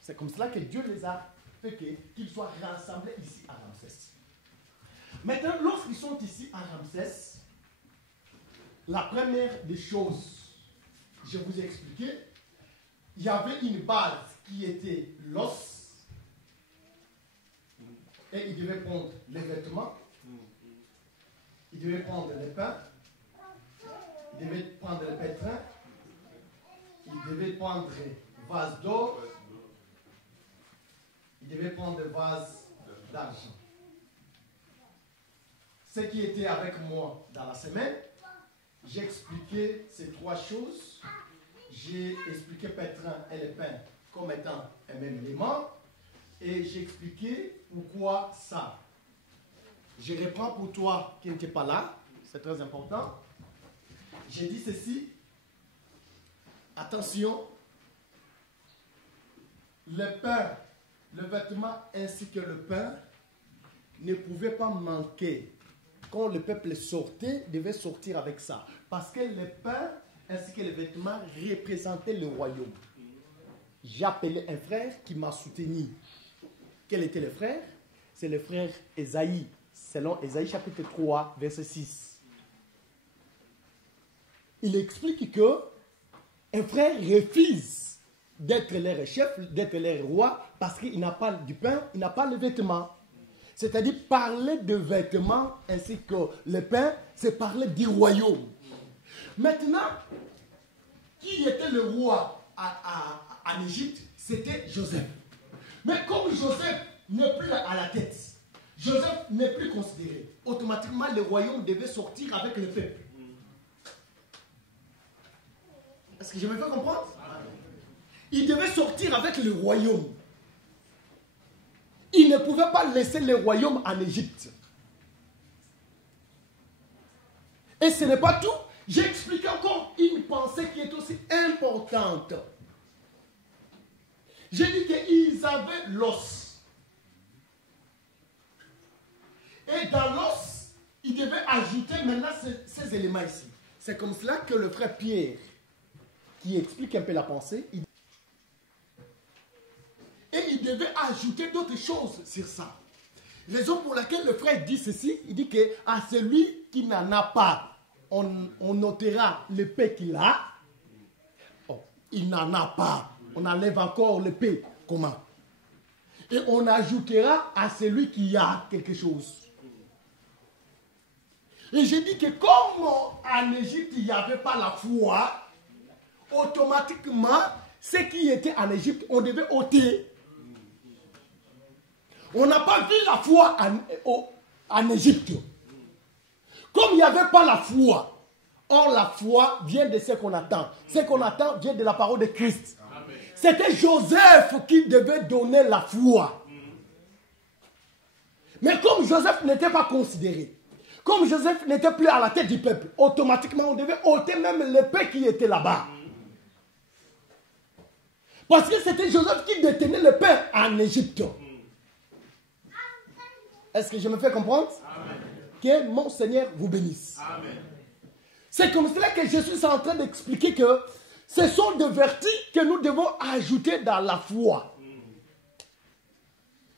C'est comme cela que Dieu les a fait qu'ils soient rassemblés ici à Ramsès. Maintenant, lorsqu'ils sont ici à Ramsès, la première des choses, je vous ai expliqué, il y avait une base qui était l'os, et il devait prendre les vêtements, il devait prendre le pain, il devait prendre le pétrin, il devait prendre vase d'or, il devait prendre le vase d'argent. Ce qui était avec moi dans la semaine, j'ai expliqué ces trois choses. J'ai expliqué pétrin et le pain comme étant un même élément. Et j'ai expliqué pourquoi ça. Je reprends pour toi qui n'était pas là. C'est très important. J'ai dit ceci. Attention. Le pain, le vêtement ainsi que le pain ne pouvaient pas manquer. Quand le peuple sortait, devait sortir avec ça. Parce que le pain ainsi que les vêtements représentaient le royaume. J'ai appelé un frère qui m'a soutenu. Quel était le frère? C'est le frère Ésaïe, selon Ésaïe chapitre 3, verset 6. Il explique que un frère refuse d'être leur chef, d'être leur roi, parce qu'il n'a pas du pain, il n'a pas le vêtement. C'est-à-dire parler de vêtements ainsi que le pain, c'est parler du royaume. Maintenant, qui était le roi en Égypte? C'était Joseph. Mais comme Joseph n'est plus à la tête, Joseph n'est plus considéré, automatiquement le royaume devait sortir avec le peuple. Est-ce que je me fais comprendre? Il devait sortir avec le royaume. Il ne pouvait pas laisser le royaume en Égypte. Et ce n'est pas tout. J'ai expliqué encore une pensée qui est aussi importante. J'ai dit qu'ils avaient l'os. Et dans l'os, ils devaient ajouter maintenant ces éléments ici. C'est comme cela que le frère Pierre, qui explique un peu la pensée, et il devait ajouter d'autres choses sur ça. Raison pour laquelle le frère dit ceci, il dit que à celui qui n'en a pas, on notera le paix qu'il a. Oh, il n'en a pas. On enlève encore le paix. Comment? Et on ajoutera à celui qui a quelque chose. Et j'ai dit que comme en Égypte, il n'y avait pas la foi, automatiquement, ce qui était en Égypte, on devait ôter. On n'a pas vu la foi en Égypte. Comme il n'y avait pas la foi, or la foi vient de ce qu'on attend. Ce qu'on attend vient de la parole de Christ. C'était Joseph qui devait donner la foi. Mais comme Joseph n'était pas considéré, comme Joseph n'était plus à la tête du peuple, automatiquement on devait ôter même le pain qui était là-bas. Parce que c'était Joseph qui détenait le pain en Égypte. Est-ce que je me fais comprendre? Amen. Que mon Seigneur vous bénisse. Amen. C'est comme cela que je suis en train d'expliquer que ce sont des vertus que nous devons ajouter dans la foi.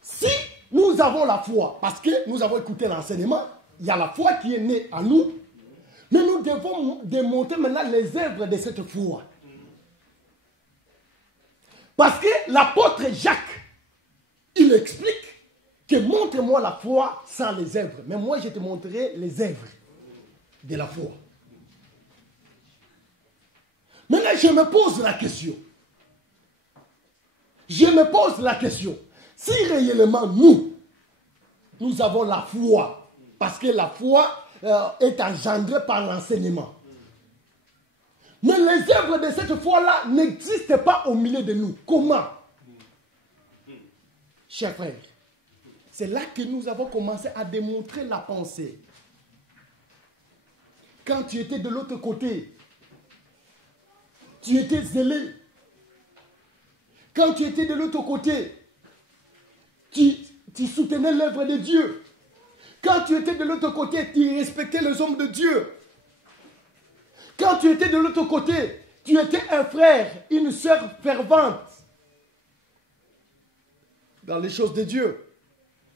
Si nous avons la foi, parce que nous avons écouté l'enseignement, il y a la foi qui est née en nous, mais nous devons démontrer maintenant les œuvres de cette foi. Parce que l'apôtre Jacques, il explique que montre-moi la foi sans les œuvres. Mais moi, je te montrerai les œuvres de la foi. Maintenant, je me pose la question. Je me pose la question. Si réellement nous avons la foi, parce que la foi est engendrée par l'enseignement. Mais les œuvres de cette foi-là n'existent pas au milieu de nous. Comment? Chers frères, c'est là que nous avons commencé à démontrer la pensée. Quand tu étais de l'autre côté, tu étais zélé. Quand tu étais de l'autre côté, tu soutenais l'œuvre de Dieu. Quand tu étais de l'autre côté, tu respectais les hommes de Dieu. Quand tu étais de l'autre côté, tu étais un frère, une sœur fervente dans les choses de Dieu.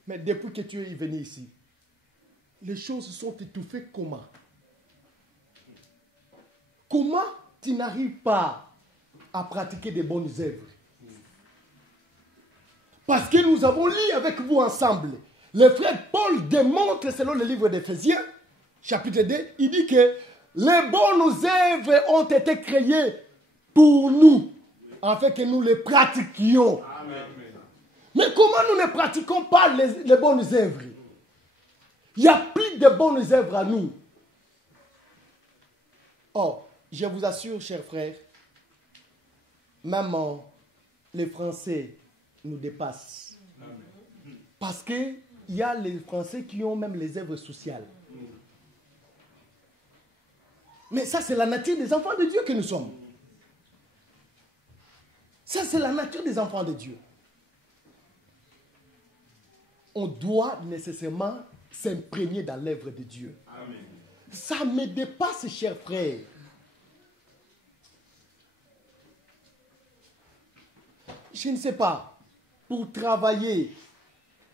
Mais depuis que tu es venu ici, les choses sont étouffées comment? Comment tu n'arrives pas à pratiquer des bonnes œuvres? Parce que nous avons lu avec vous ensemble. Le frère Paul démontre, selon le livre d'Éphésiens, chapitre 2, il dit que les bonnes œuvres ont été créées pour nous, afin que nous les pratiquions. Amen. Mais comment nous ne pratiquons pas les bonnes œuvres? Il y a plus de bonnes œuvres à nous. Oh, je vous assure, chers frères, même les Français nous dépassent. Parce qu'il y a les Français qui ont même les œuvres sociales. Mais ça, c'est la nature des enfants de Dieu que nous sommes. Ça, c'est la nature des enfants de Dieu. On doit nécessairement s'imprégner dans l'œuvre de Dieu. Amen. Ça me dépasse, chers frères. Je ne sais pas, pour travailler,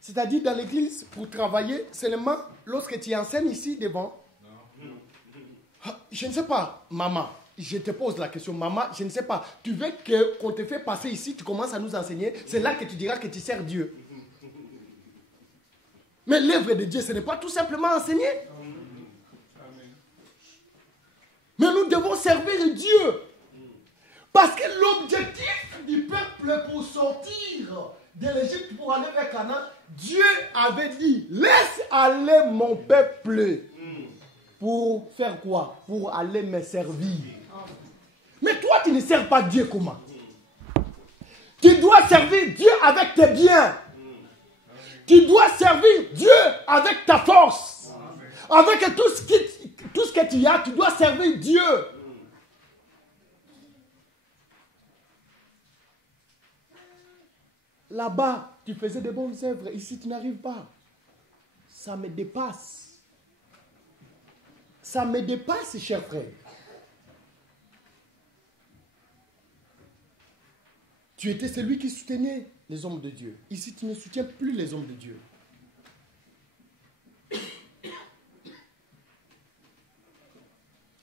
c'est-à-dire dans l'église, pour travailler seulement lorsque tu enseignes ici devant. Je ne sais pas, maman, je te pose la question, maman, je ne sais pas, tu veux qu'on te fait passer ici, tu commences à nous enseigner, c'est là que tu diras que tu sers Dieu. Mais l'œuvre de Dieu, ce n'est pas tout simplement enseigner. Mais nous devons servir Dieu. Parce que l'objectif du peuple pour sortir de l'Égypte pour aller vers Canaan, Dieu avait dit, laisse aller mon peuple. Pour faire quoi? Pour aller me servir. Mais toi, tu ne sers pas Dieu comment? Tu dois servir Dieu avec tes biens. Tu dois servir Dieu avec ta force. Avec tout ce que tu as, tu dois servir Dieu. Là-bas, tu faisais de bonnes œuvres. Ici, tu n'arrives pas. Ça me dépasse. Ça me dépasse, chers frères. Tu étais celui qui soutenait les hommes de Dieu. Ici, tu ne soutiens plus les hommes de Dieu.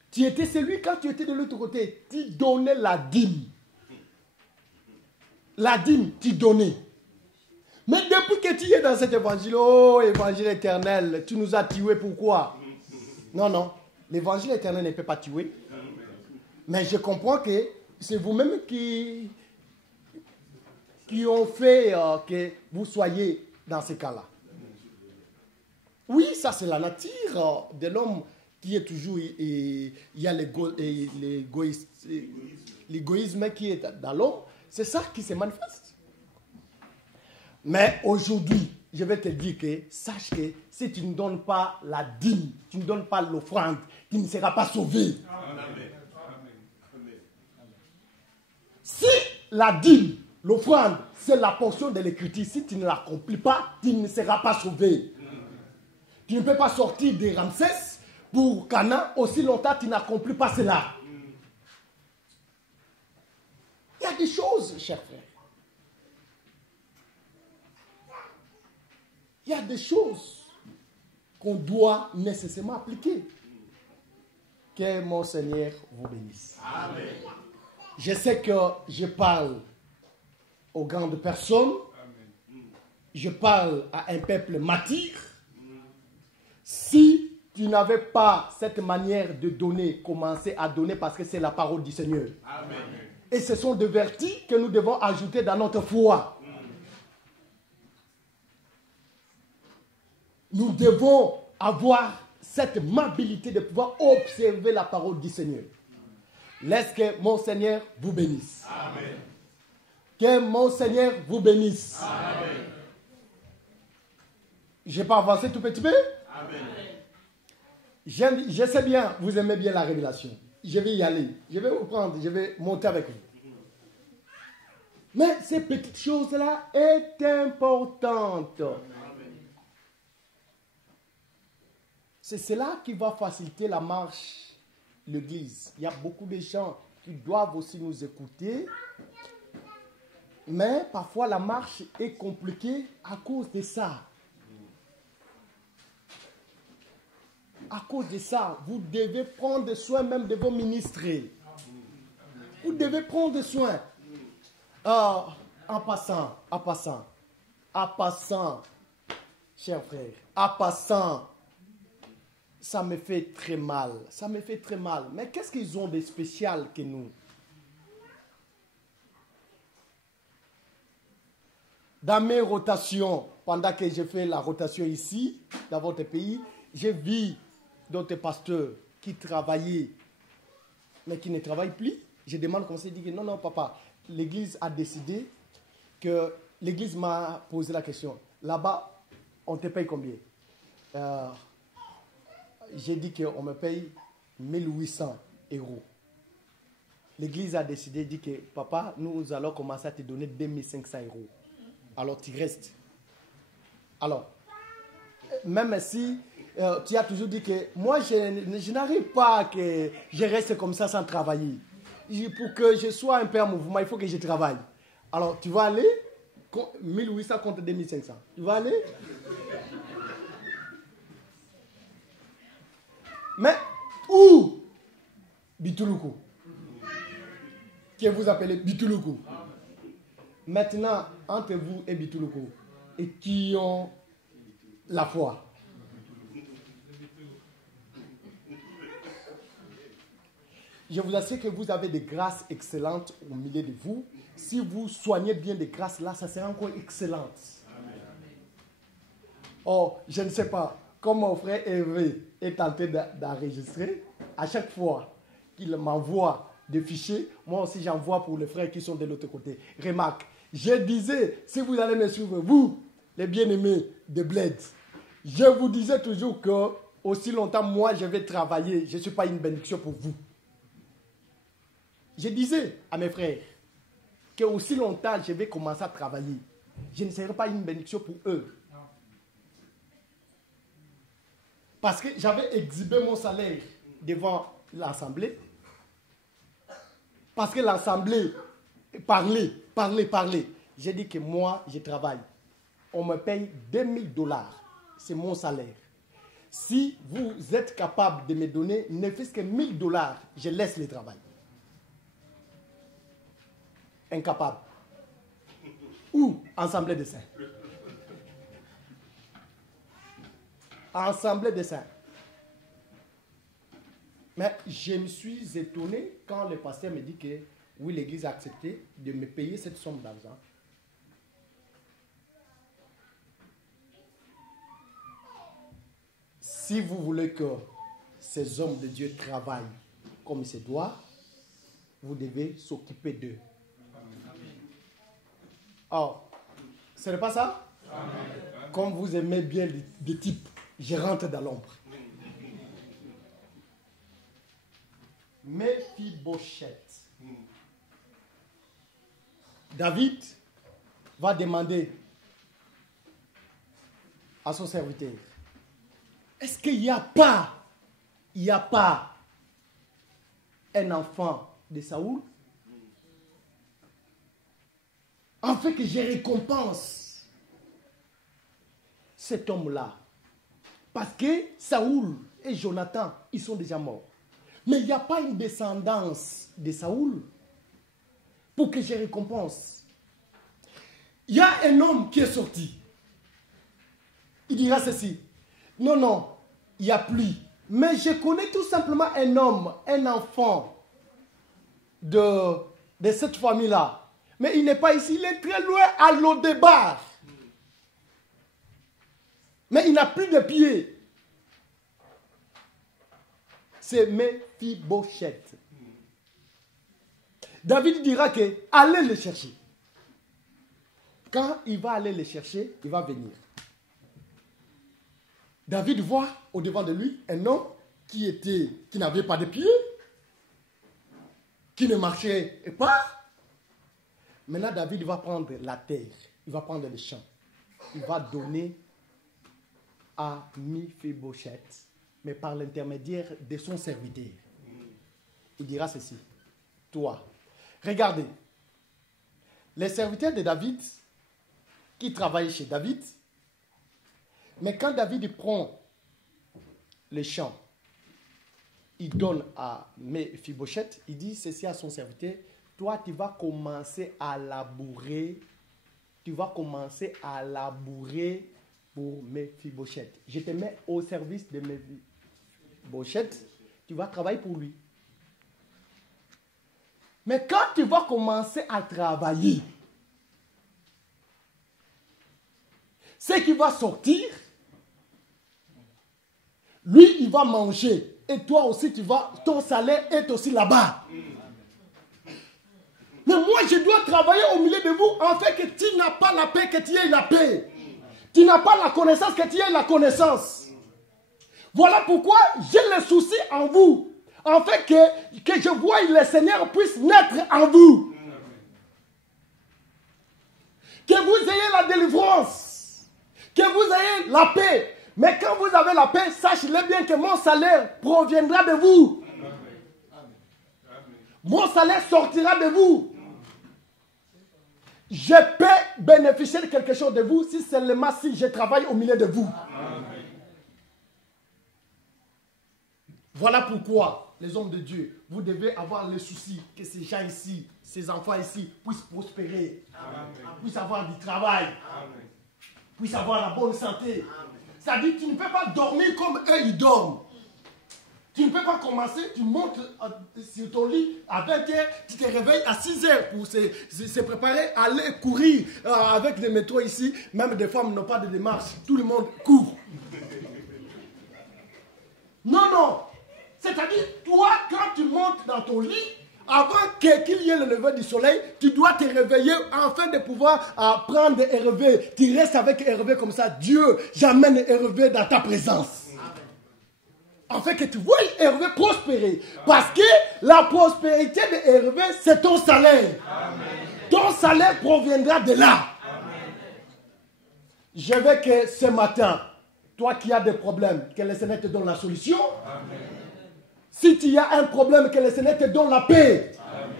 Tu étais celui, quand tu étais de l'autre côté, tu donnais la dîme. La dîme, tu donnais. Mais depuis que tu es dans cet évangile, oh, évangile éternel, tu nous as tués, pourquoi? Non, non, l'évangile éternel ne peut pas tuer. Mais je comprends que c'est vous-même qui ont fait que vous soyez dans ce cas-là. Oui, ça c'est la nature de l'homme qui est toujours... Il y a l'égoïsme qui est dans l'homme. C'est ça qui se manifeste. Mais aujourd'hui, je vais te dire que, sache que si tu ne donnes pas la dîme, tu ne donnes pas l'offrande, tu ne seras pas sauvé. Amen. Si la dîme, l'offrande, c'est la portion de l'écriture, si tu ne l'accomplis pas, tu ne seras pas sauvé. Tu ne peux pas sortir de Ramsès pour Canaan aussi longtemps tu n'accomplis pas cela. Il y a des choses, chers frères. Il y a des choses qu'on doit nécessairement appliquer. Que mon Seigneur vous bénisse. Amen. Je sais que je parle aux grandes personnes. Je parle à un peuple martyr. Si tu n'avais pas cette manière de donner, commencez à donner parce que c'est la parole du Seigneur. Amen. Et ce sont des vertus que nous devons ajouter dans notre foi. Nous devons avoir cette mobilité de pouvoir observer la parole du Seigneur. Laisse que mon Seigneur vous bénisse. Amen. Que mon Seigneur vous bénisse. Amen. Je peux avancer tout petit peu? Amen. Je sais bien, vous aimez bien la révélation. Je vais y aller. Je vais vous prendre, je vais monter avec vous. Mais ces petites choses-là sont importantes. C'est cela qui va faciliter la marche de l'Église. Il y a beaucoup de gens qui doivent aussi nous écouter. Mais parfois la marche est compliquée à cause de ça. À cause de ça, vous devez prendre soin même de vos ministres. Vous devez prendre soin. En passant, chers frères, en passant, ça me fait très mal. Ça me fait très mal. Mais qu'est-ce qu'ils ont de spécial que nous? Dans mes rotations, pendant que j'ai fait la rotation ici, dans votre pays, j'ai vu d'autres pasteurs qui travaillaient, mais qui ne travaillent plus. Je demande comme ça, ils disent non, non, papa, l'église a décidé que l'église m'a posé la question. Là-bas, on te paye combien? J'ai dit qu'on me paye 1800 €. L'église a décidé, dit que papa, nous allons commencer à te donner 2500 €. Alors tu restes. Alors, même si tu as toujours dit que moi, je n'arrive pas à que je reste comme ça sans travailler. Pour que je sois un peu en mouvement, il faut que je travaille. Alors, tu vas aller, 1800 contre 2500. Tu vas aller. Mais, où Bituluku. Que vous appelez Bituluku. Maintenant, entre vous et Bituluku, et qui ont la foi. Je vous assure que vous avez des grâces excellentes au milieu de vous. Si vous soignez bien des grâces là, ça sera encore excellent. Oh, je ne sais pas, comme mon frère Hervé est en train d'enregistrer, à chaque fois qu'il m'envoie des fichiers, moi aussi j'envoie pour les frères qui sont de l'autre côté. Remarque, je disais, si vous allez me suivre, vous, les bien-aimés de Bled, je vous disais toujours que aussi longtemps moi je vais travailler, je ne suis pas une bénédiction pour vous. Je disais à mes frères que aussi longtemps je vais commencer à travailler, je ne serai pas une bénédiction pour eux. Parce que j'avais exhibé mon salaire devant l'assemblée. Parce que l'assemblée parlait. J'ai dit que moi, je travaille. On me paye 2000 $. C'est mon salaire. Si vous êtes capable de me donner ne fût-ce que 1000 $, je laisse le travail. Incapable. Ou Assemblée des saints. Assemblée des saints. Mais je me suis étonné quand le pasteur me dit que oui, l'église a accepté de me payer cette somme d'argent. Si vous voulez que ces hommes de Dieu travaillent comme il se doit, vous devez s'occuper d'eux. Or, ce n'est pas ça? Amen. Comme vous aimez bien des types, je rentre dans l'ombre. Méphibosheth. David va demander à son serviteur, est-ce qu'il n'y a pas un enfant de Saoul, afin que je récompense cet homme-là? Parce que Saoul et Jonathan, ils sont déjà morts. Mais il n'y a pas une descendance de Saoul pour que je récompense. il y a un homme qui est sorti. Il dira ceci. Non, non, il n'y a plus. Mais je connais tout simplement un homme, un enfant de cette famille-là. Mais il n'est pas ici, il est très loin à Lo-Débar. Mais il n'a plus de pieds. C'est Mephibosheth. David dira que allez le chercher. Quand il va aller le chercher, il va venir. David voit au-devant de lui un homme qui n'avait pas de pieds, qui ne marchait pas. Maintenant, David va prendre la terre, il va prendre les champs, il va donner à Mephibosheth, mais par l'intermédiaire de son serviteur. Il dira ceci, toi, regardez, les serviteurs de David, qui travaillent chez David, mais quand David prend les champs, il donne à Mephibosheth, il dit ceci à son serviteur, toi tu vas commencer à labourer, pour Mephibosheth. Je te mets au service de Mephibosheth, tu vas travailler pour lui. Mais quand tu vas commencer à travailler, ce qui va sortir, lui, il va manger. Et toi aussi, ton salaire est aussi là-bas. Mais moi, je dois travailler au milieu de vous, en fait que tu n'as pas la paix, que tu aies la paix. Tu n'as pas la connaissance, que tu aies la connaissance. Voilà pourquoi j'ai le souci en vous. En fait que je vois que le Seigneur puisse naître en vous. Que vous ayez la délivrance. Que vous ayez la paix. Mais quand vous avez la paix, sachez-le bien que mon salaire proviendra de vous. Mon salaire sortira de vous. Je peux bénéficier de quelque chose de vous si seulement si je travaille au milieu de vous. Voilà pourquoi, les hommes de Dieu, vous devez avoir le souci que ces gens ici, ces enfants ici, puissent prospérer, puissent avoir du travail, puissent avoir la bonne santé. C'est-à-dire que tu ne peux pas dormir comme eux, ils dorment. Tu ne peux pas commencer, tu montes sur ton lit à 20h, tu te réveilles à 6h pour se préparer à aller courir avec les métros ici. Même des femmes n'ont pas de démarche, tout le monde court. Non, non. C'est-à-dire, toi, quand tu montes dans ton lit, avant qu'il y ait le lever du soleil, tu dois te réveiller afin de pouvoir prendre Hervé. Tu restes avec Hervé comme ça. Dieu, j'amène Hervé dans ta présence. Afin que tu vois Hervé prospérer. Parce que la prospérité de Hervé, c'est ton salaire. Amen. Ton salaire proviendra de là. Amen. Je veux que ce matin, toi qui as des problèmes, que le Seigneur te donne la solution. Amen. Si tu as un problème, que le Seigneur te donne la paix. Amen.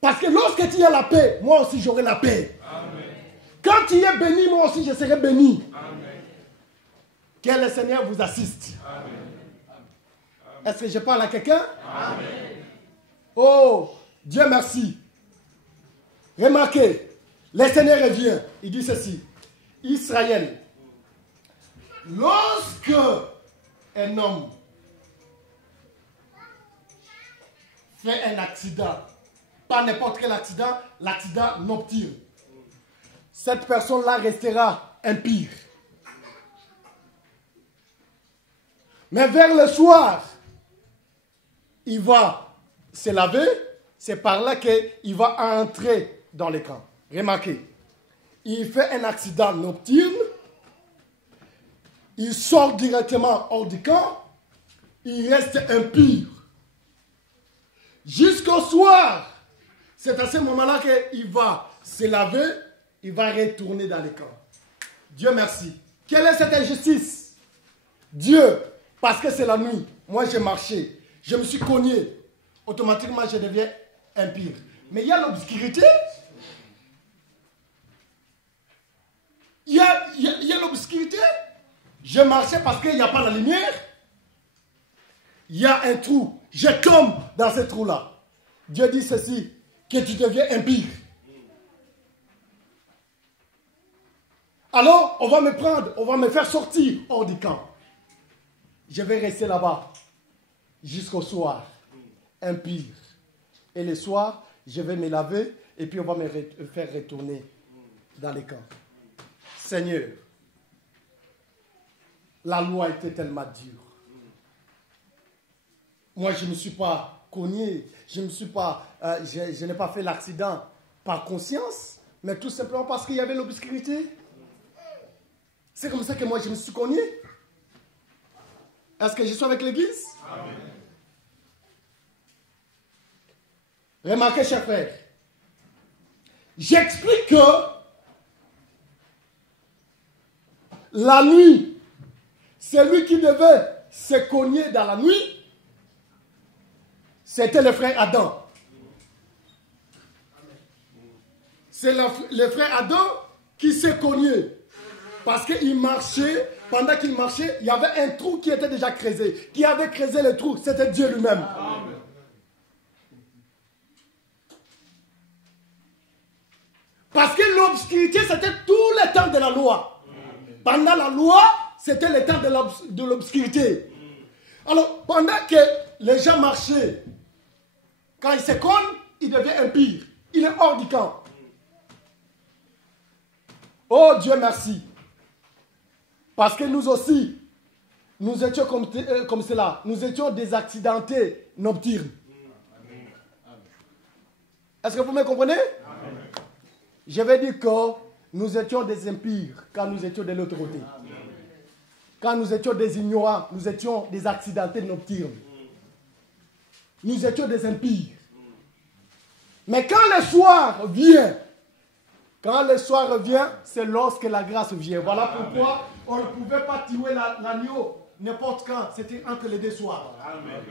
Parce que lorsque tu as la paix, moi aussi j'aurai la paix. Amen. Quand tu es béni, moi aussi je serai béni. Amen. Que le Seigneur vous assiste. Amen. Est-ce que je parle à quelqu'un? Amen. Oh, Dieu merci. Remarquez, le Seigneur revient. Il dit ceci. Israël, lorsque un homme fait un accident, pas n'importe quel accident, l'accident nocturne, cette personne-là restera impure. Mais vers le soir, il va se laver, c'est par là qu'il va entrer dans le camp. Remarquez, il fait un accident nocturne, il sort directement hors du camp, il reste impur. Jusqu'au soir, c'est à ce moment-là qu'il va se laver, il va retourner dans le camp. Dieu merci. Quelle est cette injustice? Dieu, parce que c'est la nuit, moi j'ai marché. Je me suis cogné. Automatiquement, je deviens impur. Mais il y a l'obscurité. Il y a l'obscurité. Je marchais parce qu'il n'y a pas la lumière. Il y a un trou. Je tombe dans ce trou-là. Dieu dit ceci, que tu deviens impur. Alors, on va me prendre, on va me faire sortir hors du camp. Je vais rester là-bas jusqu'au soir, impur. Et le soir, je vais me laver et puis on va me faire retourner dans les camps. Seigneur, la loi était tellement dure. Moi, je ne me suis pas cogné, je n'ai pas fait l'accident par conscience, mais tout simplement parce qu'il y avait l'obscurité. C'est comme ça que moi, je me suis cogné. Est-ce que je suis avec l'Église? Amen. Remarquez, chers frères, j'explique que la nuit, celui qui devait se cogner dans la nuit, c'était le frère Adam. C'est le frère Adam qui s'est cogné. Parce qu'il marchait, pendant qu'il marchait, il y avait un trou qui était déjà creusé. Qui avait creusé le trou, c'était Dieu lui-même. Amen. Parce que l'obscurité, c'était tout le temps de la loi. Amen. Pendant la loi, c'était le temps de l'obscurité. Alors, pendant que les gens marchaient, quand il se cogne, il devient impur. Il est hors du camp. Oh Dieu merci. Parce que nous aussi, nous étions comme cela. Nous étions des accidentés nocturnes. Est-ce que vous me comprenez? Amen. Je vais dire que nous étions des impurs quand nous étions de l'autre côté. Amen. Quand nous étions des ignorants, nous étions des accidentés nocturnes. Nous étions des impurs. Mais quand le soir vient, c'est lorsque la grâce vient. Voilà pourquoi on ne pouvait pas tuer l'agneau n'importe quand. C'était entre les deux soirs. Amen.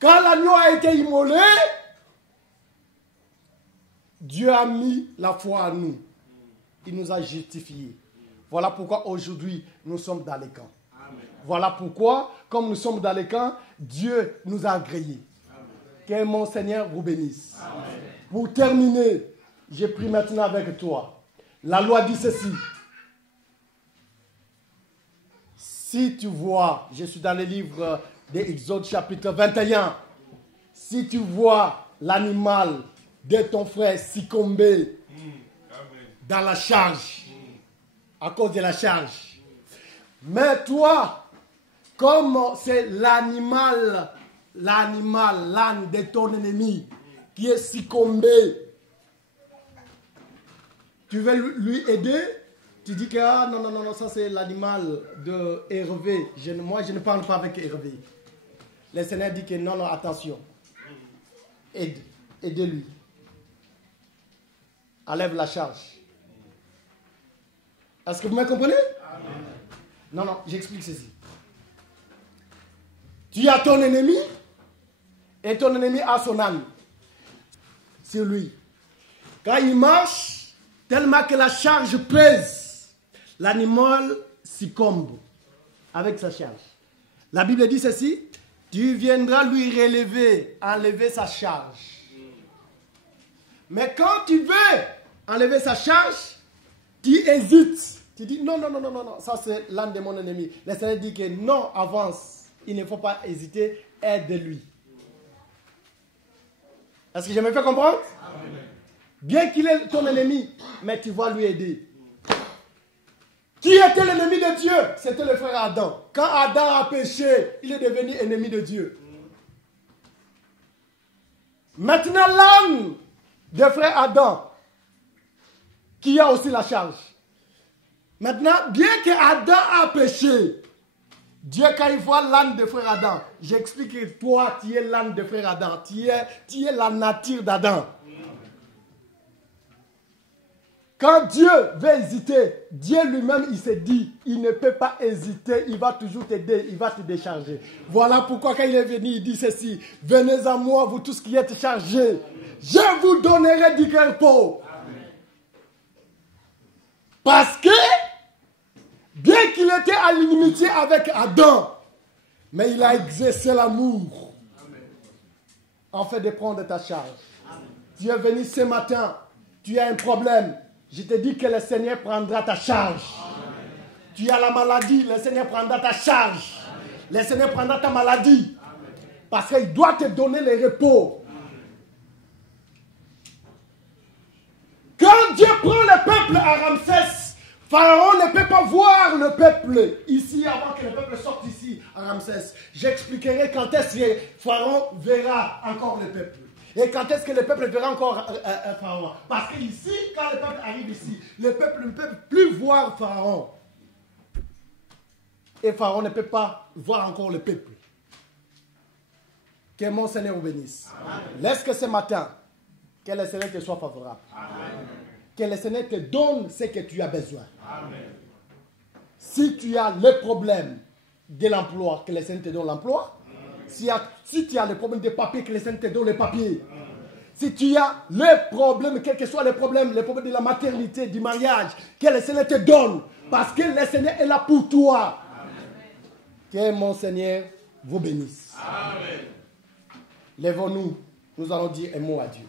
Quand l'agneau a été immolé, Dieu a mis la foi en nous. Il nous a justifiés. Voilà pourquoi aujourd'hui nous sommes dans les camps. Amen. Voilà pourquoi, comme nous sommes dans les camps, Dieu nous a agréés. Que mon Seigneur vous bénisse. Amen. Pour terminer, j'ai pris maintenant avec toi. La loi dit ceci. Si tu vois, je suis dans le livre d'Exode chapitre 21. Si tu vois l'animal de ton frère succomber dans la charge, à cause de la charge. Mais toi, comme c'est l'âne de ton ennemi qui est succombé, tu veux lui aider, tu dis que non, ça c'est l'animal de Hervé. Moi, je ne parle pas avec Hervé. Le Seigneur dit que non, attention. Aide-lui. Enlève la charge. Est-ce que vous me comprenez? Amen. Non, j'explique ceci. Tu as ton ennemi et ton ennemi a son âne sur lui. Quand il marche, tellement que la charge pèse, l'animal succombe avec sa charge. La Bible dit ceci, tu viendras lui relever, enlever sa charge. Mais quand tu veux enlever sa charge, tu hésites. Tu dis non, ça c'est l'âne de mon ennemi. Le Seigneur dit que non, avance. Il ne faut pas hésiter, aide-lui. Est-ce que je me fais comprendre? Amen. Bien qu'il est ton ennemi, mais tu vas lui aider. Qui était l'ennemi de Dieu? C'était le frère Adam. Quand Adam a péché, il est devenu ennemi de Dieu. Maintenant, l'âne de frère Adam, qui a aussi la charge. Maintenant, bien que Adam a péché, Dieu, quand il voit l'âne de frère Adam, j'explique que toi, tu es l'âne de frère Adam. Tu es la nature d'Adam. Quand Dieu veut hésiter, Dieu lui-même, il s'est dit, il ne peut pas hésiter, il va toujours t'aider, il va te décharger. Voilà pourquoi quand il est venu, il dit ceci, venez à moi, vous tous qui êtes chargés, je vous donnerai du repos. Parce que, bien qu'il était à l'inimitié avec Adam, mais il a exercé l'amour en fait de prendre ta charge. Tu es venu ce matin Tu as un problème. Je te dis que le Seigneur prendra ta charge. Amen. Tu as la maladie, le Seigneur prendra ta charge. Amen. Le Seigneur prendra ta maladie. Amen. Parce qu'il doit te donner le repos. Quand Dieu prend le peuple à Ramsès, Pharaon ne peut pas voir le peuple ici avant que le peuple sorte ici à Ramsès. J'expliquerai quand est-ce que Pharaon verra encore le peuple. Et quand est-ce que le peuple verra encore Pharaon. Parce que ici, quand le peuple arrive ici, le peuple ne peut plus voir Pharaon. Et Pharaon ne peut pas voir encore le peuple. Que mon Seigneur vous bénisse. Amen. Laisse que ce matin, que le Seigneur te soit favorable. Amen. Que le Seigneur te donne ce que tu as besoin. Amen. Si tu as le problème de l'emploi, que le Seigneur te donne l'emploi. Si tu as le problème des papiers, que le Seigneur te donne les papiers. Amen. Si tu as le problème, quel que soit le problème de la maternité, du mariage, que le Seigneur te donne. Parce que le Seigneur est là pour toi. Amen. Que mon Seigneur vous bénisse. Amen. Lèvons-nous, nous allons dire un mot à Dieu.